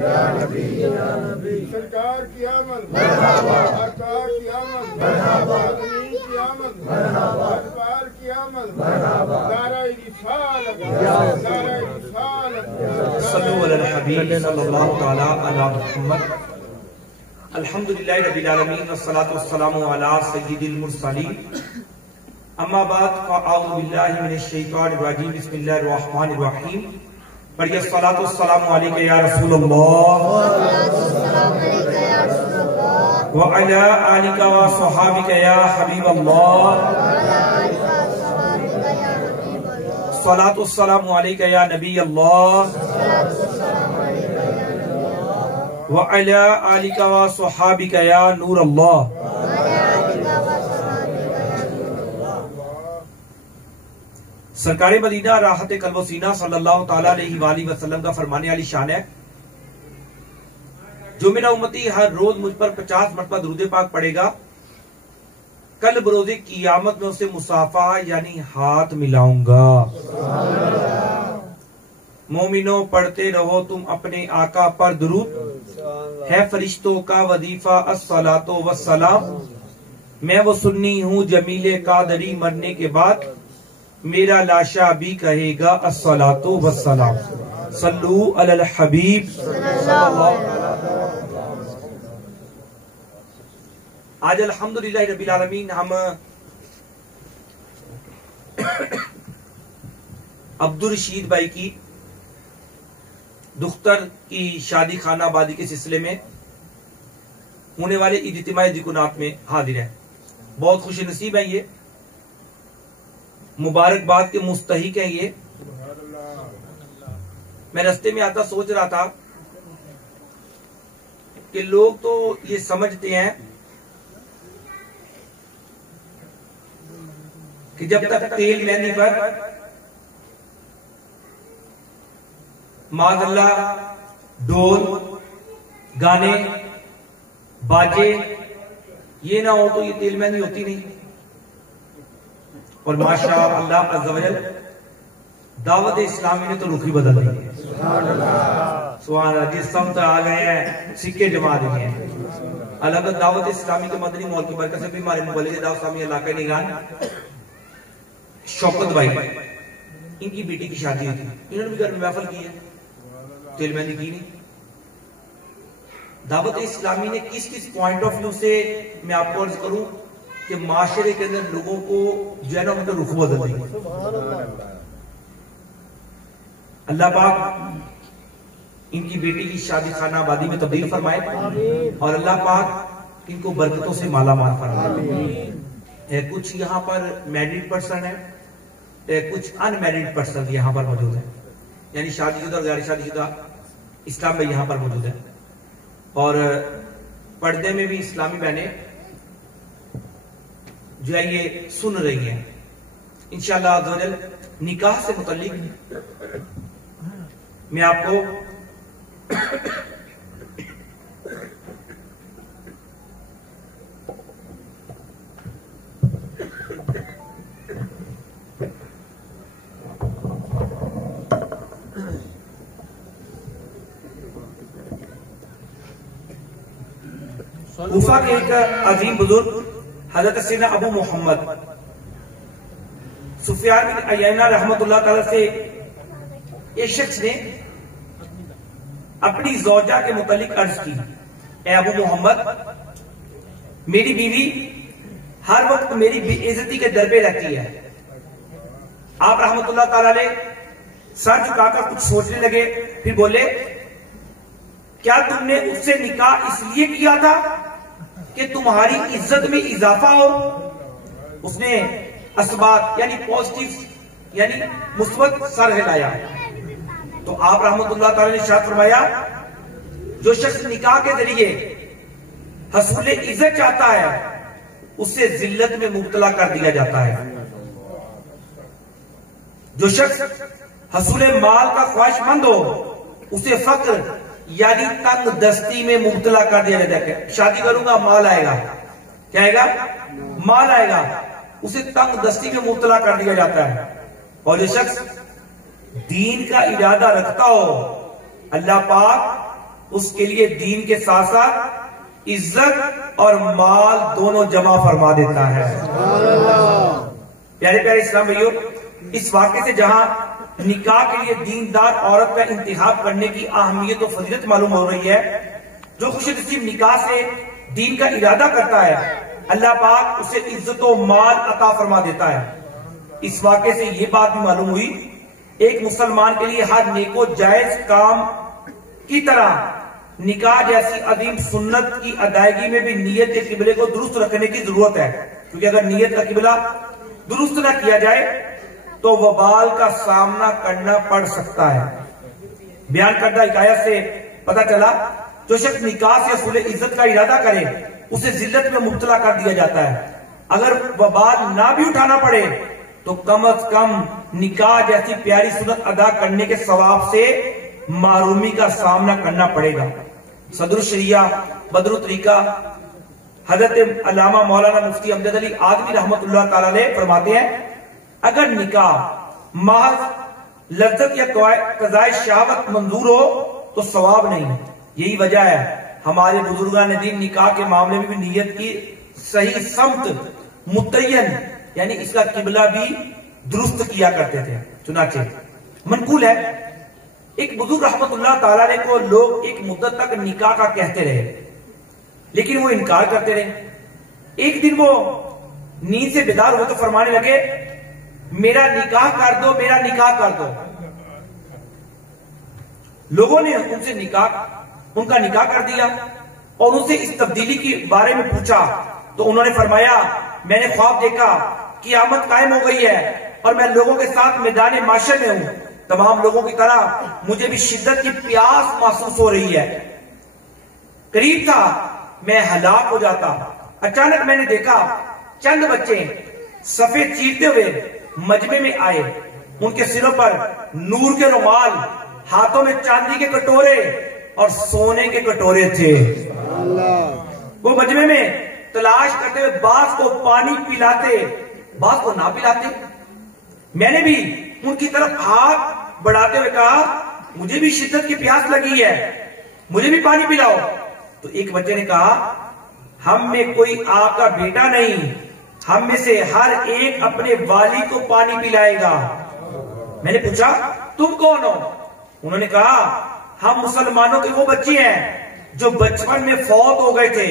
या नबी सरकार की आमद आका की आमद आदमी की आमद अखबार की आमद नारा रिसालत नारा रिसालत सल्लल्लाहु अलैहि हबीब सल्लल्लाहु तआला अला मुहम्मद अल्हम्दुलिल्लाहि रब्बिल आलमीन वस्सलातु वस्सलामु अला सय्यिदिल मुरसलीन अम्मा बाद फ़अऊज़ु बिल्लाहि मिनश शैतानिर रजीम बिस्मिल्लाहिर रहमानिर रहीम पढ़िए सलातो सलाम अलैका या रसूलल्लाह व अला आलिका व सहाबिका या हबीबल्लाह सलातो सलाम अलैका या नबी अल्लाह व अला आलिका व सहाबिका या नूर अल्लाह। सरकारे मदीना राहत कल्बो सीना सल्लल्लाहु ताला अलैहि वसल्लम का फरमाने वाली शान है, जो मेरा उम्मती हर रोज मुझ पर 50 मरतबा दुरूद पाक पढ़ेगा, कल बरोज़े क़ियामत में उसे मुसाफा यानी हाथ मिलाऊंगा। मोमिनो पढ़ते रहो तुम अपने आका पर दुरूद, है फरिश्तों का वजीफा अस्सलातो वस्सलाम। मैं वो सुन्नी हूँ जमीले कादरी, मरने के बाद मेरा लाशा भी कहेगा अस्सलातु वस्सलाम। सल्लू अलल हबीब। आज अल्हम्दुलिल्लाह रब्बिल आलमीन हम अब्दुल रशीद भाई की दुख्तर की शादी खाना आबादी के सिलसिले में होने वाले इज्तिमाई जिकुनात में हाजिर है। बहुत खुश नसीब है, ये मुबारकबाद के मुस्तहिक है। ये मैं रास्ते में आता सोच रहा था कि लोग तो ये समझते हैं कि जब तक तेल मेहंदी पर माज़अल्लाह ढोल गाने बाजे ये ना हो तो ये तेल मेहंदी होती नहीं। और माशा अल्लाह अज़्ज़ा वजल दावत इस्लामी ने तो रुख ही बदल दी है। सुभान अल्लाह, जिस समत आ गए हैं सिक्के जमा दिए हैं। अलग दावत इस्लामी के मदनी मॉल की बरकत से भी हमारे मुबल्लिग दावत इस्लामी इलाका निगान शौकत भाई, इनकी बेटी की शादी हुई थी, इन्होंने भी घर में महफिल की है, तेल मेहंदी की नहीं। दावत इस्लामी ने किस किस पॉइंट ऑफ व्यू से मैं आपको अर्ज करूं कि माशरे के अंदर लोगों को जो है ना उनका रुख बदल देंगे। अल्लाह पाक इनकी बेटी की शादी खाना आबादी में तब्दील फरमाए और अल्लाह पाक इनको बरकतों से माला माल फरमाए। कुछ यहाँ पर मैरिड पर्सन है, कुछ अनमैरिड पर्सन यहाँ पर मौजूद है, यानी शादीशुदा और गैर शादीशुदा इस्लाम में यहाँ पर मौजूद है। और पर्दे में भी इस्लामी बहनें जो है ये सुन रही हैं। इंशाअल्लाह अज़्ज़ा वजल निकाह से मुतल्लिक मैं आपको कूफा के एक अजीम बुजुर्ग हजरत सैयदना अबू मोहम्मद सुफियान बिन अयैना रहमतुल्लाह तआला से एक शख्स ने अपनी ज़ौजा के मुतालिक अर्ज की, ए अबू मोहम्मद, मेरी बीवी हर वक्त मेरी बेइज्जती के दर पे रहती है। आप रहमतुल्लाह तआला ने सर झुकाकर कुछ सोचने लगे, फिर बोले, क्या तुमने उससे निकाह इसलिए किया था कि तुम्हारी इज्जत में इजाफा हो? उसने असबात यानी पॉजिटिव यानी मुस्बत सर हिलाया। तो आप रहमतुल्लाह तआला ने इरशाद फरमाया, जो शख्स निकाह के जरिए हसूल इज्जत चाहता है उससे जिल्लत में मुब्तला कर दिया जाता है। जो शख्स हसूल माल का ख्वाहिशमंद हो उसे फक्र यानी तंग दस्ती में मुब्तला कर दिया जाता है। शादी करूंगा माल आएगा, क्या आएगा? माल आएगा, उसे तंग दस्ती में मुब्तला कर दिया जाता है। और जो शख्स दीन का इरादा रखता हो, अल्लाह पाक उसके लिए दीन के साथ साथ इज्जत और माल दोनों जमा फरमा देता है। प्यारे प्यारे इस्लाम भाइयों, इस वाक़े से जहां निकाह के लिए दीनदार औरत का इंतखाब करने की अहमियत और फजीलत मालूम हो रही है, जो खुशनसीब निकाह से दीन का इरादा करता है, अल्लाह पाक उसे इज्जत और माल अता फरमा देता है। इस वाक़े से ये बात भी मालूम हुई, एक मुसलमान के लिए हर नेको जायज काम की तरह निकाह जैसी अजीम सुन्नत की अदायगी में भी नियत के किबले को दुरुस्त रखने की जरूरत है, क्योंकि अगर नियत का किबला दुरुस्त न किया जाए तो वबाल का सामना करना पड़ सकता है। बयान करदा हिकायत से पता चला, जो शख्स निकाह से असूल इज्जत का इरादा करे उसे जिल्लत में मुब्तला कर दिया जाता है। अगर वबाल ना भी उठाना पड़े तो कम अज कम निकाह जैसी प्यारी सुन्नत अदा करने के सवाब से महरूमी का सामना करना पड़ेगा। सदरुल शरिया बदरुल तरीका हजरत अल्लामा मौलाना मुफ्ती अमजद अली आदमी रहमतुल्लाह ताला अलैह फरमाते हैं, अगर निकाह महज लज्जत या क़ज़ाए शहावत मंजूर हो तो सवाब नहीं। यही वजह है हमारे बुजुर्गान दीन निकाह के मामले में भी नियत की सही समत मुतय्यन यानी इसका किबला भी दुरुस्त किया करते थे। चुनाचे मनकूल है, एक बुजुर्ग रहमतुल्लाह ताला अलैह को लोग एक मुद्दत तक निकाह का कहते रहे, लेकिन वो इनकार करते रहे। एक दिन वो नींद से बेदार हुए तो फरमाने लगे, मेरा निकाह कर दो, मेरा निकाह कर दो। लोगों ने उनका निकाह कर दिया और उनसे इस तब्दीली के बारे में पूछा तो उन्होंने फरमाया, मैंने ख्वाब देखा क़यामत कायम हो गई है और मैं लोगों के साथ मैदान माशर में हूं। तमाम लोगों की तरह मुझे भी शिद्दत की प्यास महसूस हो रही है। करीब था मैं हलाक हो जाता। अचानक मैंने देखा चंद बच्चे सफेद चीरते हुए मजमे में आए। उनके सिरों पर नूर के रुमाल, हाथों में चांदी के कटोरे और सोने के कटोरे थे। वो मजमे में तलाश करते हुए बास को पानी पिलाते, बास को ना पिलाते। मैंने भी उनकी तरफ हाथ बढ़ाते हुए कहा, मुझे भी शिद्दत की प्यास लगी है, मुझे भी पानी पिलाओ। तो एक बच्चे ने कहा, हम में कोई आपका बेटा नहीं, हम में से हर एक अपने वाली को पानी पिलाएगा। मैंने पूछा, तुम कौन हो? उन्होंने कहा, हम मुसलमानों के वो बच्चे हैं जो बचपन में फौत हो गए थे।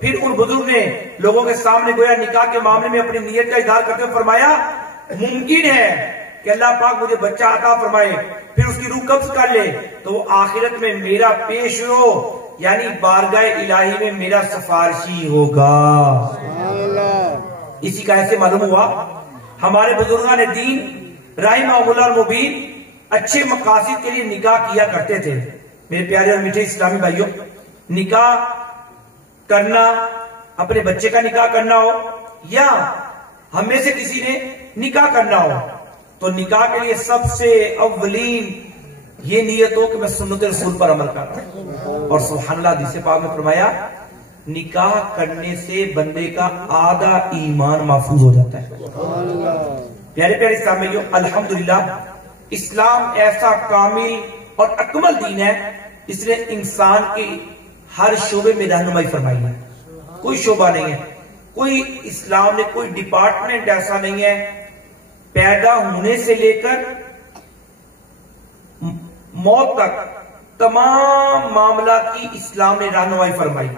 फिर उन बुजुर्ग ने लोगों के सामने गोया निकाह के मामले में अपनी नीयत का इजहार करते हुए फरमाया, मुमकिन है कि अल्लाह पाक मुझे बच्चा अता फरमाए, फिर उसकी रूह कब्ज कर ले तो वो आखिरत में मेरा पेश हो, यानी बारगाह इलाही में मेरा सिफारिशी होगा। इसी का ऐसे मालूम हुआ हमारे बुजुर्गान ने दीन राहिमहुमुल्लाह मुबीन अच्छे मकासिद के लिए निकाह किया करते थे। मेरे प्यारे और मीठे इस्लामी भाइयों, निकाह करना, अपने बच्चे का निकाह करना हो या हम में से किसी ने निकाह करना हो, तो निकाह के लिए सबसे अव्वलीन ये नियत हो कि मैं सुन्नत रसूल पर अमल कर रहा हूं। और सुभानअल्लाह, हदीस पाक में फरमाया, निकाह करने से बंदे का आधा ईमान महफूज हो जाता है। प्यारे प्यारे इस्लामियों, अल्हम्दुलिल्लाह इस्लाम ऐसा कामिल और अकमल दीन है, इसने इंसान के हर शोबे में रहनुमाई फरमाई है। कोई शोबा नहीं है, कोई इस्लाम ने कोई डिपार्टमेंट ऐसा नहीं है, पैदा होने से लेकर मौत तक तमाम मामला की इस्लाम ने रहनुमाई फरमाई।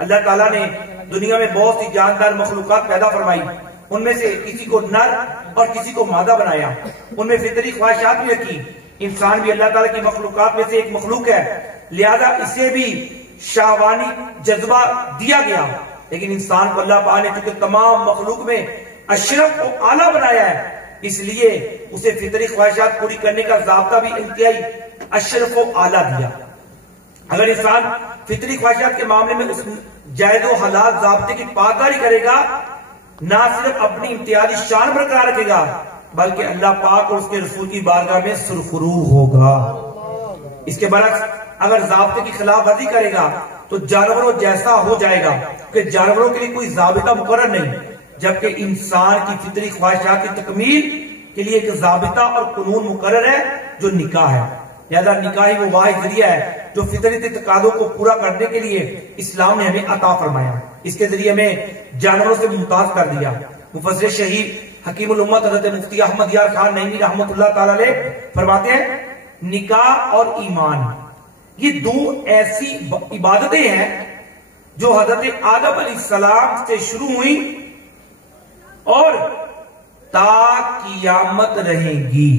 अल्लाह ताला ने दुनिया में बहुत सी जानदार मखलूकात पैदा फरमाई, उनमें से किसी को नर और किसी को मादा बनाया, उनमें फितरी ख्वाहिशात भी रखी। इंसान भी अल्लाह ताला की मखलूकात में से एक मखलूक है, लिहाजा इसे भी शाहवानी जज्बा दिया गया। लेकिन इंसान को अल्लाह पाक ने चूंकि तमाम मखलूक में अशरफ और आला बनाया है, इसलिए उसे फितरी ख्वाहिशात पूरी करने का ज़ाब्ता भी इंतहाई अशरफ और आला दिया। अगर इंसान फितरी ख्वाहिशात के मामले में उस जायज़ और हलाल ज़ाब्ते की पासदारी करेगा, ना सिर्फ अपनी इम्तियाजी शान बरकरार रखेगा, बल्कि अल्लाह पाक और उसके रसूल की बारगाह में सुरखरू होगा। इसके बरक्स अगर ज़ाब्ते की खिलाफ वर्जी करेगा तो जानवरों जैसा हो जाएगा, कि जानवरों के लिए कोई ज़ाबिता मुकर्रर नहीं, जबकि इंसान की फितरी ख्वाहिशात की तकमील के लिए एक ज़ाबिता और कानून मुकर्रर है जो निकाह है। लिहाजा निकाह ही वो वाहिद जरिया है जो फितरती तकादों को पूरा करने के लिए इस्लाम ने हमें अता फरमाया। इसके जरिए हमें जानवरों से मुमताज कर दिया। मुफस्सिर शहीद हकीमुल उम्मत हज़रत मुफ्ती अहमद यार खान नईमी रहमतुल्लाह ताला अलैह फरमाते हैं, निकाह और ईमान ये दो ऐसी इबादतें हैं जो हजरत आदम अलैहिस्सलाम से शुरू हुई और ता क़यामत रहेंगी।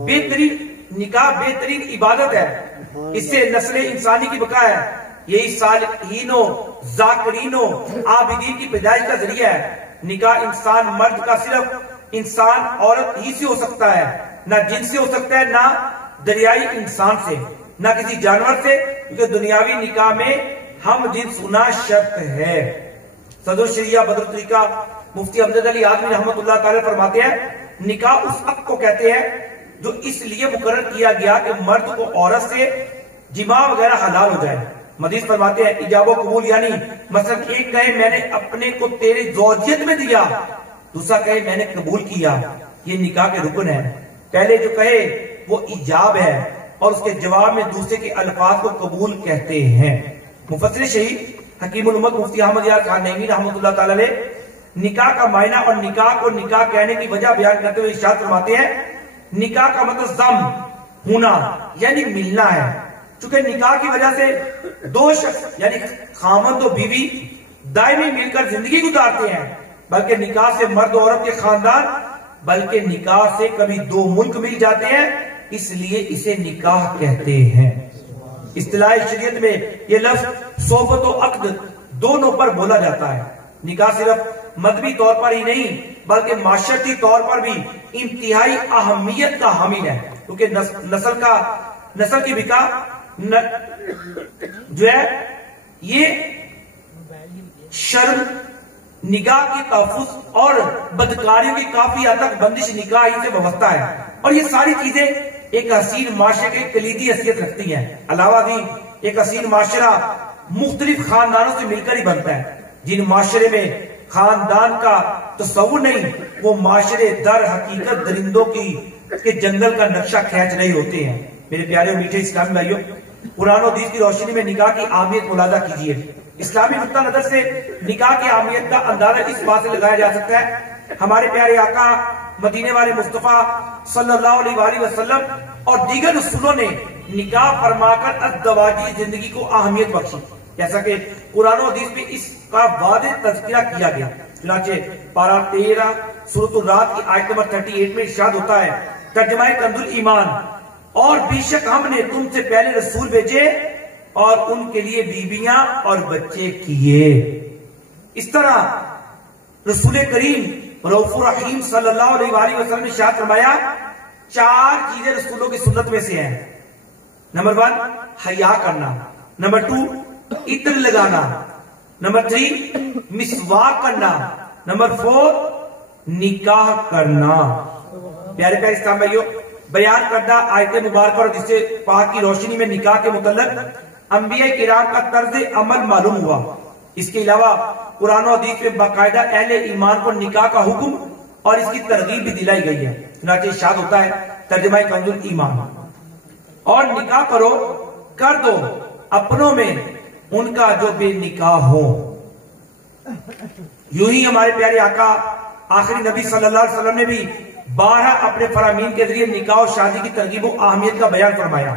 बेहतरीन निकाह बेहतरीन इबादत है, इससे नस्ल इंसानी की बका है। यही सालिहीनो जाकिरीनो आबिदीन की पैदाइश का जरिया है। निकाह इंसान मर्द का सिर्फ इंसान औरत ही से हो सकता है, ना जिन से हो सकता है, ना दरियाई इंसान से, ना किसी जानवर से, क्योंकि दुनियावी निकाह में हम जिन्स होना शर्त है। सदर शरिया बदर तरीका मुफ्ती अमजद अली आजमी रहमतुल्लाह ताला फरमाते हैं, निकाह उस हक को कहते हैं जो इसलिए मुकर्रर किया गया कि मर्द को औरत से जिमा वगैरह हलाल हो जाए। मजीद फरमाते हैं, इजाबो कबूल यानी मसलन एक कहे मैंने अपने को तेरे ज़ौजियत में दिया, दूसरा कहे मैंने कबूल किया, ये निकाह के रुकन है। पहले जो कहे वो इजाब है और उसके जवाब में दूसरे के अल्फाज को कबूल कहते हैं। मुफस्सिर शहीद हकीमुल उम्मत मुफ्ती अहमद यार खान नईमी रहमतुल्लाह ताला अलैह निकाह का मायना और निकाह को निकाह कहने की वजह बयान करते हुए इरशाद फरमाते हैं, निकाह का मतलब जम होना यानी मिलना है। चूंकि निकाह की वजह से दो शख्स यानी खामद और बीवी दायमी मिलकर जिंदगी गुजारते हैं, बल्कि निकाह से मर्द औरत के खानदान, बल्कि निकाह से कभी दो मुल्क मिल जाते हैं, इसलिए इसे निकाह कहते हैं। इस्तिलाह शरीयत में यह लफ्ज सोबत और अक्द दोनों पर बोला जाता है। निकाह सिर्फ मजहबी तौर पर ही नहीं बल्कि माशरती तौर पर भी इंतहाई अहमियत का हामिल है, क्योंकि नस्ल की बिका जो है ये शर्म निगाह की तहफ़्फ़ुज़ और बदकारियों की काफी हद तक बंदिश निकाह ही से व्यवस्था है। और ये सारी चीजें एक हसीन माशरे की कलीदी हैसियत रखती हैं। अलावा भी एक हसीन माशरा मुख्तलिफ खानदानों से मिलकर ही बनता है। जिन माशरे में खानदान का तस्वुर नहीं, वो माशरे दर हकीकत दरिंदों के जंगल का नक्शा खींच रहे होते हैं। मेरे प्यारे मीठे इस्लामी भाइयों, कुरान और हदीस की रोशनी में निकाह की अहमियत मुलाजा कीजिए। इस्लामी नुक्ता नजर से निकाह की अहमियत का अंदाजा इस बात से लगाया जा सकता है, हमारे प्यारे आका मदीने वाले मुस्तफा सल्लल्लाहु अलैहि वसल्लम और दीगर रसूलों ने निकाह फरमाकर अज़दवाजी जिंदगी को अहमियत बख्शी, जैसा कि कुरान और हदीस में इसका वादे तज़किरा किया गया। चुनांचे पारा 13 सूरह रात की आयत नंबर 38 में इरशाद होता है, तर्जुमाए कंजुल ईमान, और बेशक हमने तुमसे पहले रसूल भेजे और उनके लिए बीबियां और बच्चे किए। इस तरह रसूल करीम रऊफ़ुर रहीम सल्लल्लाहु अलैहि वसल्लम ने इरशाद फरमाया, 4 चीजें रसूलों की सुन्नत में से हैं। नंबर 1 हया करना, नंबर 2 इत्र लगाना, नंबर 3 मिसवाक करना, नंबर 4 निकाह करना। प्यारे प्यारे इस्लाम भाइयों, बयान करदा आयत मुबारक और जिससे पाक की रोशनी में निकाह के मुतल्लिक़ अंबिया किराम का तर्ज अमल मालूम हुआ। इसके अलावा कुरान और हदीस में बाकायदा अहले ईमान को निकाह का हुक्म और इसकी तरगीब भी दिलाई गई है। चुनांचे इरशाद होता है, तर्जुमाए कंजुल ईमान, और निकाह करो, कर दो अपनों में उनका जो बेनिकाह हो। यूं ही हमारे प्यारे आका आखिरी नबी सल्लल्लाहु अलैहि वसल्लम ने भी 12 अपने फरामीन के जरिए निकाह और शादी की तरगीब और अहमियत का बयान फरमाया।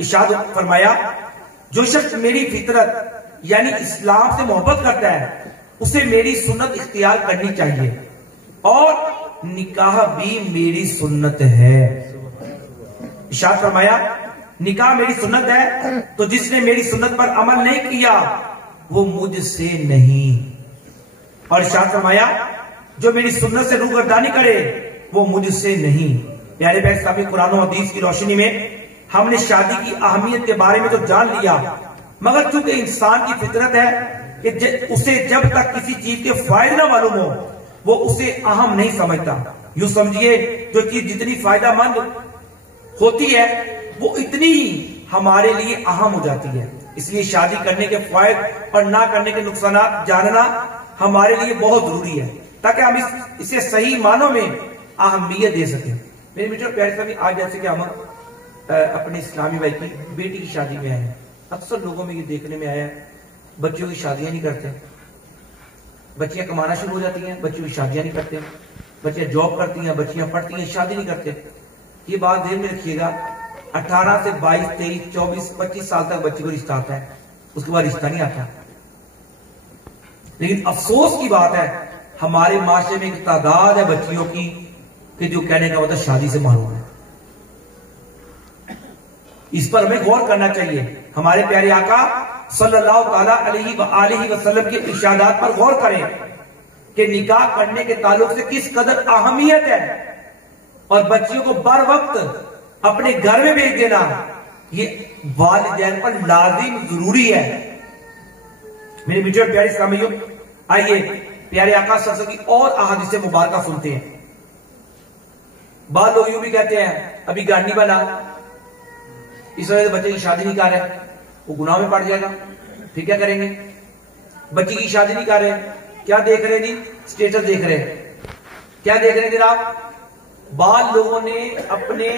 इरशाद फरमाया, जो शख्स मेरी फितरत यानी इस्लाम से मोहब्बत करता है उसे मेरी सुन्नत इख्तियार करनी चाहिए, और निकाह भी मेरी सुन्नत है। इरशाद फरमाया, निकाह मेरी सुन्नत है, तो जिसने मेरी सुन्नत पर अमल नहीं किया वो मुझसे नहीं। और इरशाद फरमाया, जो मेरी सुन्नत से रूगर्दानी करे वो मुझसे नहीं। प्यारे प्यारे साहब, कुरान और हदीस की रोशनी में हमने शादी की अहमियत के बारे में तो जान लिया, मगर चूंकि इंसान की फितरत है कि उसे जब तक किसी चीज के फायदे ना मालूम हो वो उसे अहम नहीं समझता। यूं समझिए, जो चीज जितनी फायदेमंद होती है वो इतनी ही हमारे लिए अहम हो जाती है। इसलिए शादी करने के फायदे और ना करने के नुकसान जानना हमारे लिए बहुत जरूरी है, ताकि हम इसे सही मानों में अहमियत दे सकें। मेरे मित्रों प्यारे साहब, आज जैसे कि हम अपने इस्लामी भाई की बेटी की शादी में आए हैं, अक्सर लोगों में ये देखने में आया है बच्चियों की शादियां नहीं करते, बच्चियां कमाना शुरू हो जाती हैं, बच्चियों की शादियां नहीं करते, बच्चियां जॉब करती हैं, बच्चियां पढ़ती हैं, शादी नहीं करते। ये बात ध्यान में रखिएगा, 18 से 22, 23, 24, 25 साल तक बच्ची को रिश्ता आता है, उसके बाद रिश्ता नहीं आता। लेकिन अफसोस की बात है, हमारे माशरे में एक तादाद है बच्चियों की कि जो कहने का मतलब शादी से महरूम है। इस पर हमें गौर करना चाहिए। हमारे प्यारे आका सल्लल्लाहु ताला अलैहि वसल्लम के इरशादात पर गौर करें कि निकाह करने के ताल्लुक से किस कदर अहमियत है, और बच्चियों को बर वक्त अपने घर में भेज देना ये वालिदैन पर लाजिम जरूरी है। मेरे मित्रों प्यारे इस्लामियों, आइए प्यारे आका सल्लल्लाहु अलैहि वसल्लम की और अहादीस मुबारका सुनते हैं। बाद लोग यूं भी कहते हैं अभी गांड नहीं बना, इस वजह से बच्चे की शादी नहीं कर रहे, वो गुनाह में पड़ जाएगा, फिर क्या करेंगे? बच्ची की शादी नहीं कर रहे, क्या देख रहे जी? स्टेटस देख रहे हैं। क्या देख रहे हैं जनाब? बाद लोगों ने अपने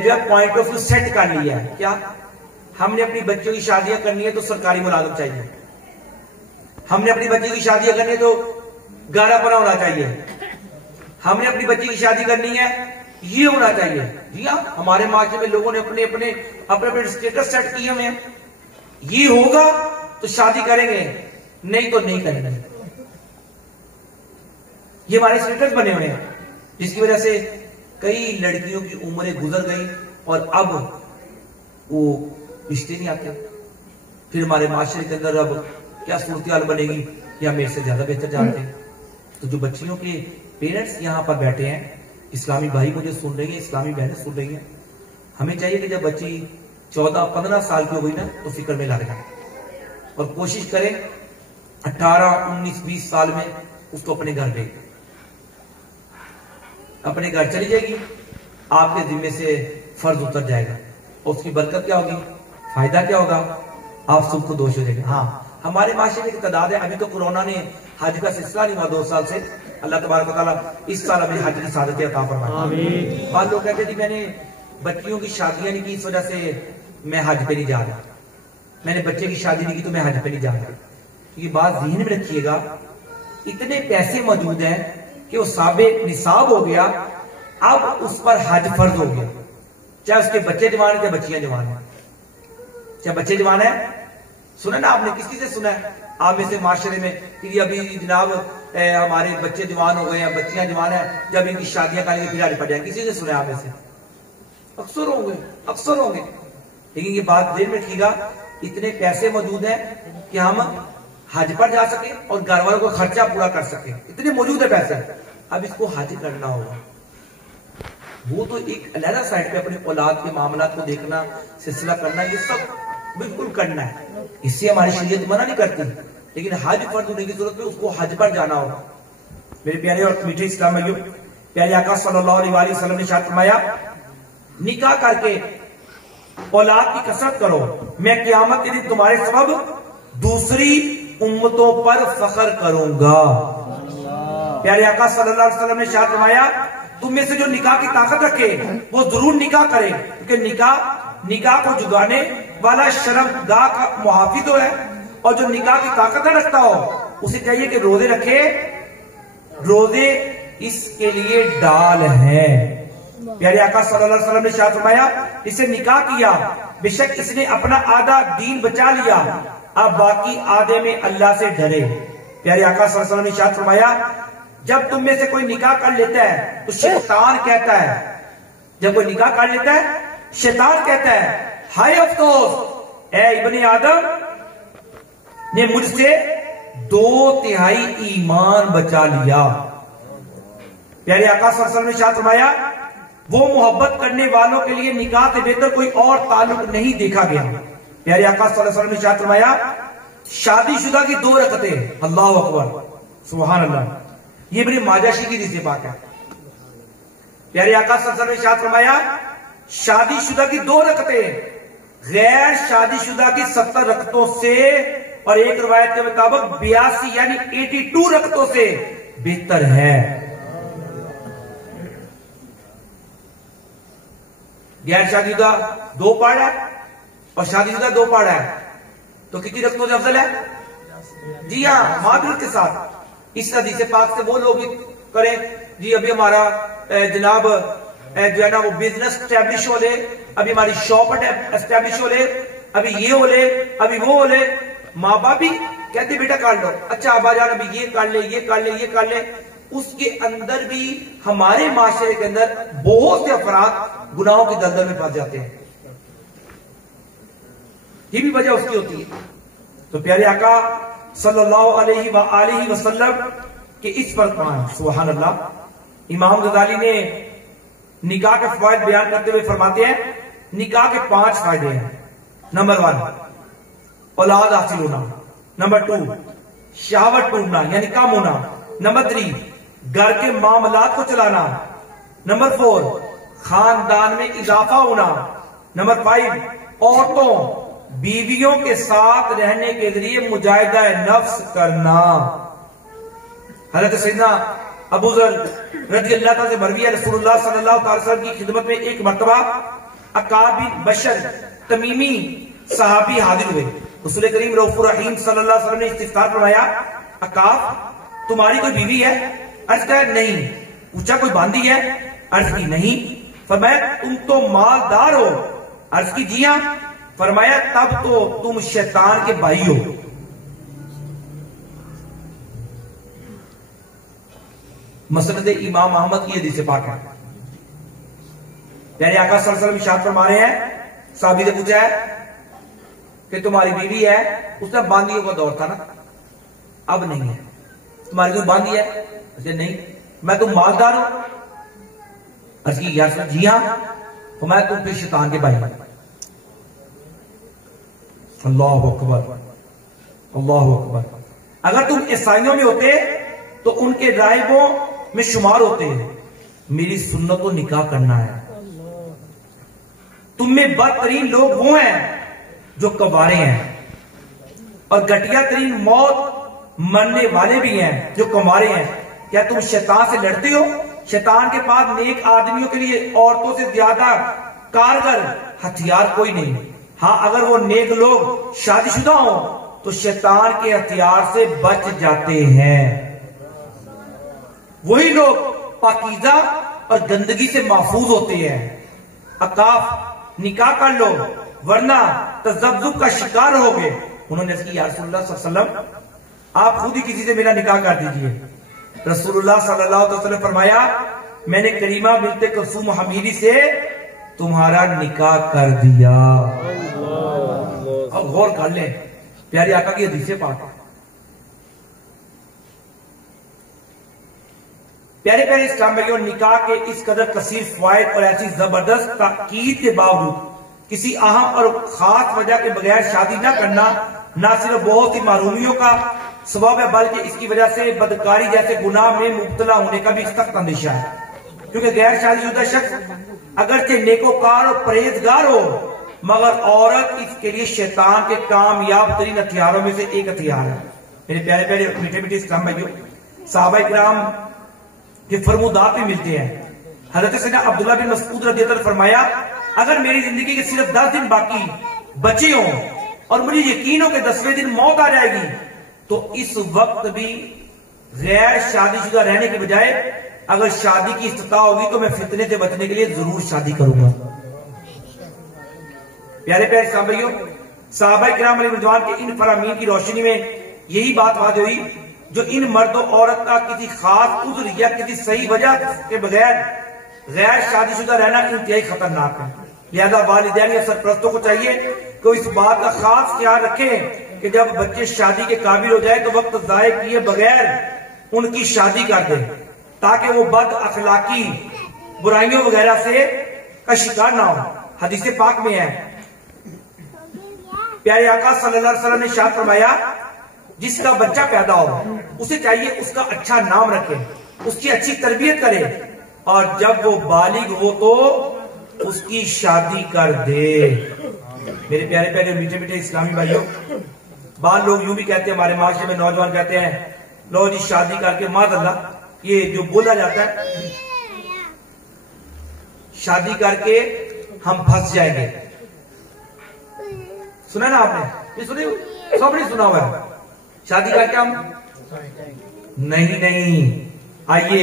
जो पॉइंट ऑफ व्यू सेट कर लिया है। क्या हमने अपनी बच्चों की शादियां करनी है तो सरकारी मुलाजिम चाहिए, हमने अपनी बच्ची की शादियां करनी है तो गारापना होना चाहिए, हमने अपनी बच्ची की शादी करनी है ये होना चाहिए। जी हाँ, हमारे माशरे में लोगों ने अपने अपने अपने अपने स्टेटस सेट किए हुए हैं। ये होगा तो शादी करेंगे, नहीं तो नहीं करेंगे। ये हमारे स्टेटस बने हुए हैं, जिसकी वजह से कई लड़कियों की उम्रें गुजर गई और अब वो रिश्ते नहीं आते। फिर हमारे माशरे के अंदर अब क्या सूरत बनेगी ये हम मेरे से ज्यादा बेहतर जानते हैं। तो जो बच्चियों के पेरेंट्स यहाँ पर बैठे हैं, इस्लामी भाई मुझे सुन रही है, इस्लामी बहनें सुन रही हैं, हमें चाहिए कि जब बच्ची 14-15 साल की हो गई ना तो फिक्र में लग जाए और कोशिश करें 18, 19, 20 साल में उसको अपने घर भेज, अपने घर चली जाएगी, आपके जिम्मे से फर्ज उतर जाएगा और उसकी बरकत क्या होगी, फायदा क्या होगा, आप सबको दोष हो जाएगा। हाँ, हमारे माशरे में एक तादाद है, अभी तो कोरोना ने हज का सिलसिला नहीं हुआ 2 साल से, अल्लाह तबारक व तआला इस साल हमें हज की सादत अता फरमाए। बाद लोग कहते जी मैंने बच्चियों की शादियां नहीं की, इस वजह से मैं हज पे नहीं जा रहा, मैंने बच्चे की शादी नहीं की तो मैं हज पे नहीं जा रहा। ये बात ज़हन में रखिएगा, इतने पैसे मौजूद हैं कि वो साबे निसाब हो गया, अब उस पर हज फर्ज हो गया, चाहे उसके बच्चे जवान है, चाहे बच्चियां जवान है, चाहे बच्चे जवान है। सुना ना आपने, किसी से सुना है आप में से माशरे में कि अभी जनाब हमारे बच्चे जवान हो गए हैं, बच्चियां जवान है, जब इनकी शादियां करेंगे फिर हज पड़ जाए? किसी ने सुना है आप में से? अक्सर होंगे, अक्सर होंगे। लेकिन ये बात देर में रखिएगा, इतने पैसे मौजूद हैं कि हम हज पर जा सके और घर वालों का खर्चा पूरा कर सके, इतने मौजूद है पैसे। अब इसको हज करना होगा, वो तो एक अलग साइड पे अपने औलाद के मामला को देखना, सिलसिला करना, ये सब बिल्कुल करना है, इससे हमारी शरीयत मना नहीं करती, लेकिन हज फर्ज होने की जरूरत है, उसको हज पर जाना होगा। मेरे प्यारे और मीठे इस्लाम भाइयों, प्यारे आका सल्लल्लाहु अलैहि वसल्लम ने इरशाद फरमाया, निकाह करके औलाद की कसरत करो, मैं क़यामत के दिन तुम्हारे सबब दूसरी उम्मतों पर फख्र करूंगा। प्यारे आका सल्लल्लाहु अलैहि वसल्लम ने इरशाद फरमाया, तुम में से जो निकाह की ताकत रखे वो जरूर निकाह करे, क्योंकि निकाह को जुगाने वाला शर्मगाह का मुहाफिज है, और जो निकाह की ताकत न रखता हो उसे चाहिए कि रोजे रखे, रोजे इसके लिए डाल है। प्यारे आका सल्लल्लाहु अलैहि वसल्लम ने इरशाद फरमाया, इससे निकाह किया, बेशक इसने अपना आधा दीन बचा लिया, अब बाकी आधे में अल्लाह से डरे। प्यारे आका सल्लल्लाहु अलैहि वसल्लम ने इरशाद फरमाया, जब तुम में से कोई निकाह कर लेता है तो शैतान कहता है, जब कोई निकाह कर लेता है शैतान कहता है, हाय अफसोस ए इब्ने आदम ने मुझसे 2/3 ईमान बचा लिया। प्यारे आका सल्लल्लाहु अलैहि वसल्लम ने इरशाद फरमाया, वो मोहब्बत करने वालों के लिए निकाह से बेहतर कोई और ताल्लुक नहीं देखा गया। प्यारे आका सल्लल्लाहु अलैहि वसल्लम ने इरशाद फरमाया, शादीशुदा की 2 रकतें, अल्लाह अकबर, सुभान अल्लाह, ये बड़ी माजाशी की रीज़ बात है। प्यारे आका सल्लल्लाहु अलैहि वसल्लम ने इरशाद फरमाया, शादीशुदा की 2 रकतें गैर शादीशुदा की 70 रकतों से, और एक रिवायत के मुताबिक 82 यानी 82 रकतों से बेहतर है। गैर शादीशुदा 2 पार्ट है और शादीशुदा 2 पार्ट है, तो कितनी रकमों से अफजल है? जी हाँ, मादरत के साथ। इस हदीस पाक से वो लोग करें जी, अभी हमारा जनाब जो है ना वो बिजनेस स्टैब्लिश हो ले, अभी हमारी शॉप एस्टैब्लिश हो ले, अभी ये हो ले, अभी वो हो ले, माँ बाप भी कहते बेटा कर लो, अच्छा अब्बा जान अभी ये कर ले, ये कर ले, ये कर ले। उसके अंदर भी हमारे माशरे के अंदर बहुत से अफराद गुनाहों की दलदल में फंस जाते हैं, ये भी वजह उसकी होती है। तो प्यारे आका सल्लल्लाहु अलैहि वसल्लम के इस पर सुभान अल्लाह। इमाम गजाली ने निकाह के फायदे बयान करते हुए फरमाते हैं निकाह के 5 फायदे हैं। नंबर 1 औलाद हासिल होना, नंबर 2 शहावत टूटना यानी कम होना, नंबर 3 घर के मामलात को चलाना, नंबर 4 खानदान में इजाफा होना, नंबर 5 औरतों बीवियों के साथ रहने के जरिए मुजाहिदा नफ्स करना। हज़रत सैयदना अबू ज़र रज़ी अल्लाह तआला से मरवी है, रसूलुल्लाह सल्लल्लाहु अलैहि वसल्लम की खिदमत में एक मर्तबा अकाब बिन बशर तमीमी सहाबी हाजिर हुए। रसूल करीम रऊफ़ुर रहीम सल्लल्लाहु अलैहि वसल्लम ने इस्तिफ़सार फरमाया, अकाब तुम्हारी कोई बीवी है? अर्ज किया नहीं। पूछा कोई बांदी है? अर्ज की नहीं। फरमाया तुम तो मालदार हो? अर्ज की जी हां। फरमाया तब तो तुम शैतान के भाई हो। मसनद इमाम अहमद की हदीस पाक है। प्यारे आका सल्लल्लाहु अलैहि वसल्लम इरशाद फरमा रहे हैं, साहबी ने पूछा है कि तुम्हारी बीवी है? उसने बांदियों का दौर था ना, अब नहीं है। तुम्हारी कोई बांदी है? उसने नहीं। मैं तुम मालदार हूं? अर्ज की यार जी हां। तो मैं तुम फिर शैतान के भाई। अल्लाहु अकबर, अल्लाहु अकबर। अगर तुम ईसाइयों में होते तो उनके राइबों में शुमार होते हैं। मेरी सुन्नत को निकाह करना है। तुम में बदतरीन लोग वो हैं जो कवारे हैं, और घटिया तरीन मौत मरने वाले भी हैं जो कवारे हैं। क्या तुम शैतान से लड़ते हो? शैतान के पास नेक आदमियों के लिए औरतों से ज्यादा कारगर हथियार कोई नहीं। हाँ, अगर वो नेक लोग शादीशुदा हो तो शैतान के हथियार से बच जाते हैं। वही लोग पाकीज़ा और गंदगी से महफूज होते हैं। अकाफ निकाह कर लो वरना तज़ब्ज़ुब का शिकार होगे। उन्होंने इसकी या रसूलुल्लाह सल्लल्लाहु अलैहि वसल्लम आप खुद ही किसी से मेरा निकाह कर दीजिए। रसूलुल्लाह सल्लल्लाहु अलैहि वसल्लम फरमाया मैंने करीमा बिन्ते कुलसूम हमीरी से तुम्हारा निकाह कर दिया। अब गौर कर लें प्यारे आका की हदीस पाक। प्यारे प्यारे इस्लाम भाइयों, निकाह के इस कदर कसीर फायद और ऐसी जबरदस्त ताकीद के बावजूद किसी अहम और खास वजह के बगैर शादी न करना न सिर्फ बहुत ही महरूमियों का सबब है, बल्कि इसकी वजह से बदकारी जैसे गुनाह में मुब्तला होने का भी सख्त अंदेशा है। क्योंकि गैर शादीशुदा शख्स अगरचे नेकोकार और परहेजगार हो, मगर औरत इसके लिए शैतान के कामयाब तरीन हथियारों में से एक हथियार है। मेरे प्यारे प्यारे मीठे मीठे इस्लाम भाइयों, सहाबा किराम के फरमुदात में मिलते हैं। हजरत सैयदना अब्दुल्लाह बिन मसऊद रज़ी अल्लाह अन्हु फरमाया अगर मेरी जिंदगी के सिर्फ 10 दिन बाकी बचे हों और मुझे यकीन हो कि 10वें दिन मौत आ जाएगी तो इस वक्त भी गैर शादीशुदा रहने के बजाय अगर शादी की इस्तिता होगी तो मैं फितने से बचने के लिए जरूर शादी करूंगा। प्यारे प्यारे साहबियों, सहाबा किराम रिज़वान के इन फरामीन की रोशनी में यही बात वाज़ेह हुई जो इन मर्द और औरत का किसी खास उज़्र या किसी सही वजह के बगैर गैर शादीशुदा रहना इंतहाई खतरनाक है। लिहाजा वालिदैन या सरपरस्तों को चाहिए कि इस बात का खास ख्याल रखें कि जब बच्चे शादी के काबिल हो जाए तो वक्त जाये किए बगैर उनकी शादी कर दें ताकि वो बद अखलाकी बुराइयों वगैरह से का शिकार ना हो। हदीस पाक में है, प्यारे आका सल्लल्लाहु अलैहि वसल्लम ने इरशाद फरमाया जिसका बच्चा पैदा हो उसे चाहिए उसका अच्छा नाम रखे, उसकी अच्छी तरबियत करे और जब वो बालिग हो तो उसकी शादी कर दे। मेरे प्यारे प्यारे मीठे मीठे इस्लामी भाइयों, बाल लोग यूं भी कहते हैं, हमारे माशरे में नौजवान कहते हैं लो जी शादी करके माज़अल्लाह, ये जो बोला जाता है शादी करके हम फंस जाएंगे। सुना ना आपने? ये सुनी? सबने सुना हुआ है। शादी करके हम नहीं नहीं, आइए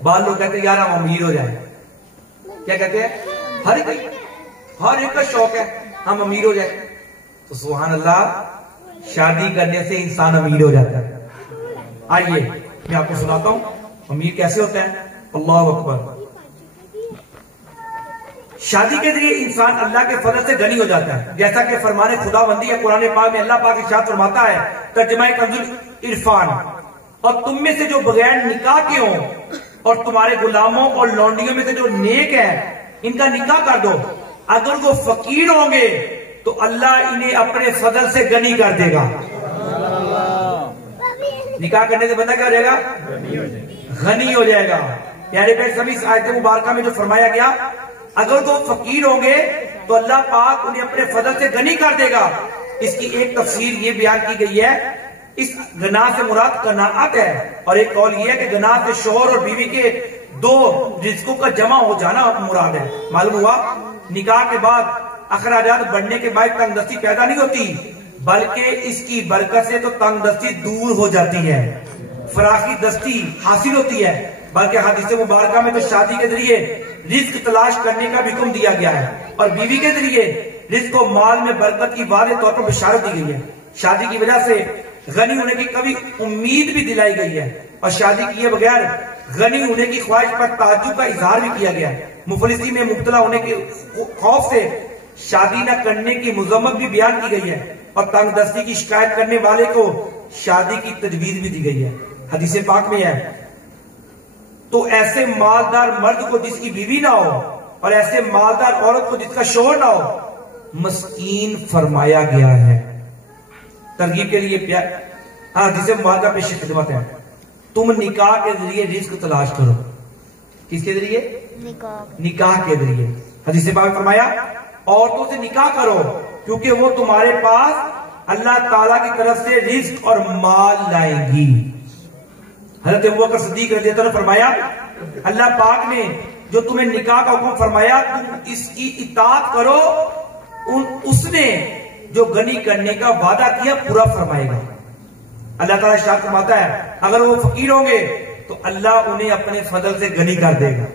बाल लोग कहते हैं यार हम अमीर हो जाए। क्या कहते हैं? हर एक का शौक है हम अमीर हो जाए। तो सुभान अल्लाह, शादी करने से इंसान अमीर हो जाता है। आइए मैं आपको सुनाता हूं अमीर कैसे होता है। अल्लाह अकबर। शादी के जरिए इंसान अल्लाह के फजल से गनी हो जाता है, जैसा कि फरमाने खुदाबंदी है कुरान पाक में। अल्लाह पाक इरशाद फरमाता है, तर्जुमा कंजुल इरफान, और तुम में से जो बगैर निकाह के हों और तुम्हारे गुलामों और लौंडियों में से जो नेक है इनका निकाह कर दो। अगर वो फकीर होंगे तो अल्लाह इन्हें अपने फजल से गनी कर देगा। निकाह करने से बंदा क्या हो जाएगा? गनी हो जाएगा। प्यारे प्यारे सभी आयत मुबारका में जो फरमाया गया, अगर वो फकीर होंगे तो अल्लाह पाक उन्हें अपने फजल से गनी कर देगा। इसकी एक तफसीर ये बयान की गई है, इस गना से मुराद कनाअत है, और एक कौल ये है कि गना से शोहर और बीवी के दो रिज़्कों का जमा हो जाना मुराद है। मालूम हुआ निकाह के बाद अखराजात बढ़ने के बाद तंगदस्ती पैदा नहीं होती, बल्कि इसकी बरकत से तो तंगदस्ती दूर हो जाती है, फराखी दस्ती हासिल होती है। बल्कि हदीस मुबारका में तो शादी के जरिए रिस्क तलाश करने का भी हुक्म दिया गया है, और बीवी के जरिए रिस्क और माल में बरकत की वाज़ेह तौर पर बिशारत दी गई है। शादी की वजह से गनी होने की कभी उम्मीद भी दिलाई गई है, और शादी किए बगैर गनी होने की ख्वाहिश पर ताज्जुब का इजहार भी किया गया है। मुफलिसी में मुब्तला होने के खौफ से शादी न करने की मुजम्मत भी बयान की गई है, और तंगदस्ती की शिकायत करने वाले को शादी की तजवीज भी दी गई है। हदीस पाक में है, तो ऐसे मालदार मर्द को जिसकी बीवी ना हो और ऐसे मालदार औरत को जिसका शोहर ना हो मस्कीन फरमाया गया है। तरगीब के लिए प्यार, हाँ, जिसे मुबारका पेश खिदमत है, तुम निकाह के जरिए रिस्क तलाश करो। किसके जरिए? निकाह के जरिए। हदीस पाक में फरमाया, औरतों से निकाह करो क्योंकि वो तुम्हारे पास अल्लाह ताला की तरफ से रिस्क और माल लाएंगी। हजरत अबू बकर सिद्दीक रज़ियल्लाहु अन्हु ने फरमाया, अल्लाह पाक ने जो तुम्हें निकाह का हुक्म फरमाया तुम इसकी इताअत करो, उसने जो गनी करने का वादा किया पूरा फरमाएगा। अल्लाह ताला इरशाद फरमाता है, अगर वो फकीर होंगे तो अल्लाह उन्हें अपने फजल से गनी कर देगा।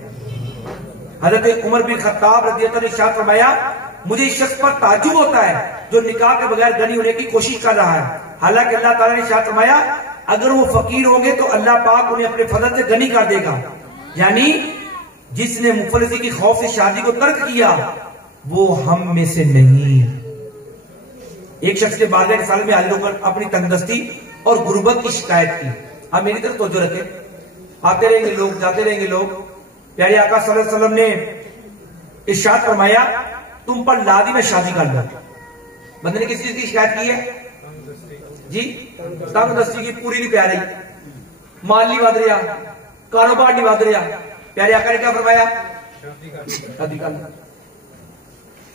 हजरत उमर बिन खत्ताब रज़ियल्लाहु अन्हु ने इरशाद फरमाया, मुझे इस शख्स पर ताज्जुब होता है जो निकाह के बगैर गनी होने की कोशिश कर रहा है। हालांकि अल्लाह ताला ने इरशाद फरमाया, अगर वो फकीर होंगे तो अल्लाह पाक उन्हें अपने फजल से गनी कर देगा। यानी जिसने मुफलिसी की खौफ से शादी को तर्क किया वो हम में से नहीं। एक शख्स ने बारगाह रिसालत में हाजिर होकर अपनी तंगदस्ती और गुर्बत की शिकायत की। आप मेरी तरफ तवज्जो रखें, आते रहेंगे लोग, जाते रहेंगे लोग। प्यारे आका सल्लल्लाहु अलैहि वसल्लम ने इरशाद फरमाया, तुम पर लादी में शादी कर लो। बंदे ने किस चीज की शिकायत की है जी? तंगदस्ती की, पूरी नहीं प्यारी, माल नहीं बद रहा, कारोबार नहीं बद रहा। प्यारे आका ने क्या फरमाया? शादी कर लो।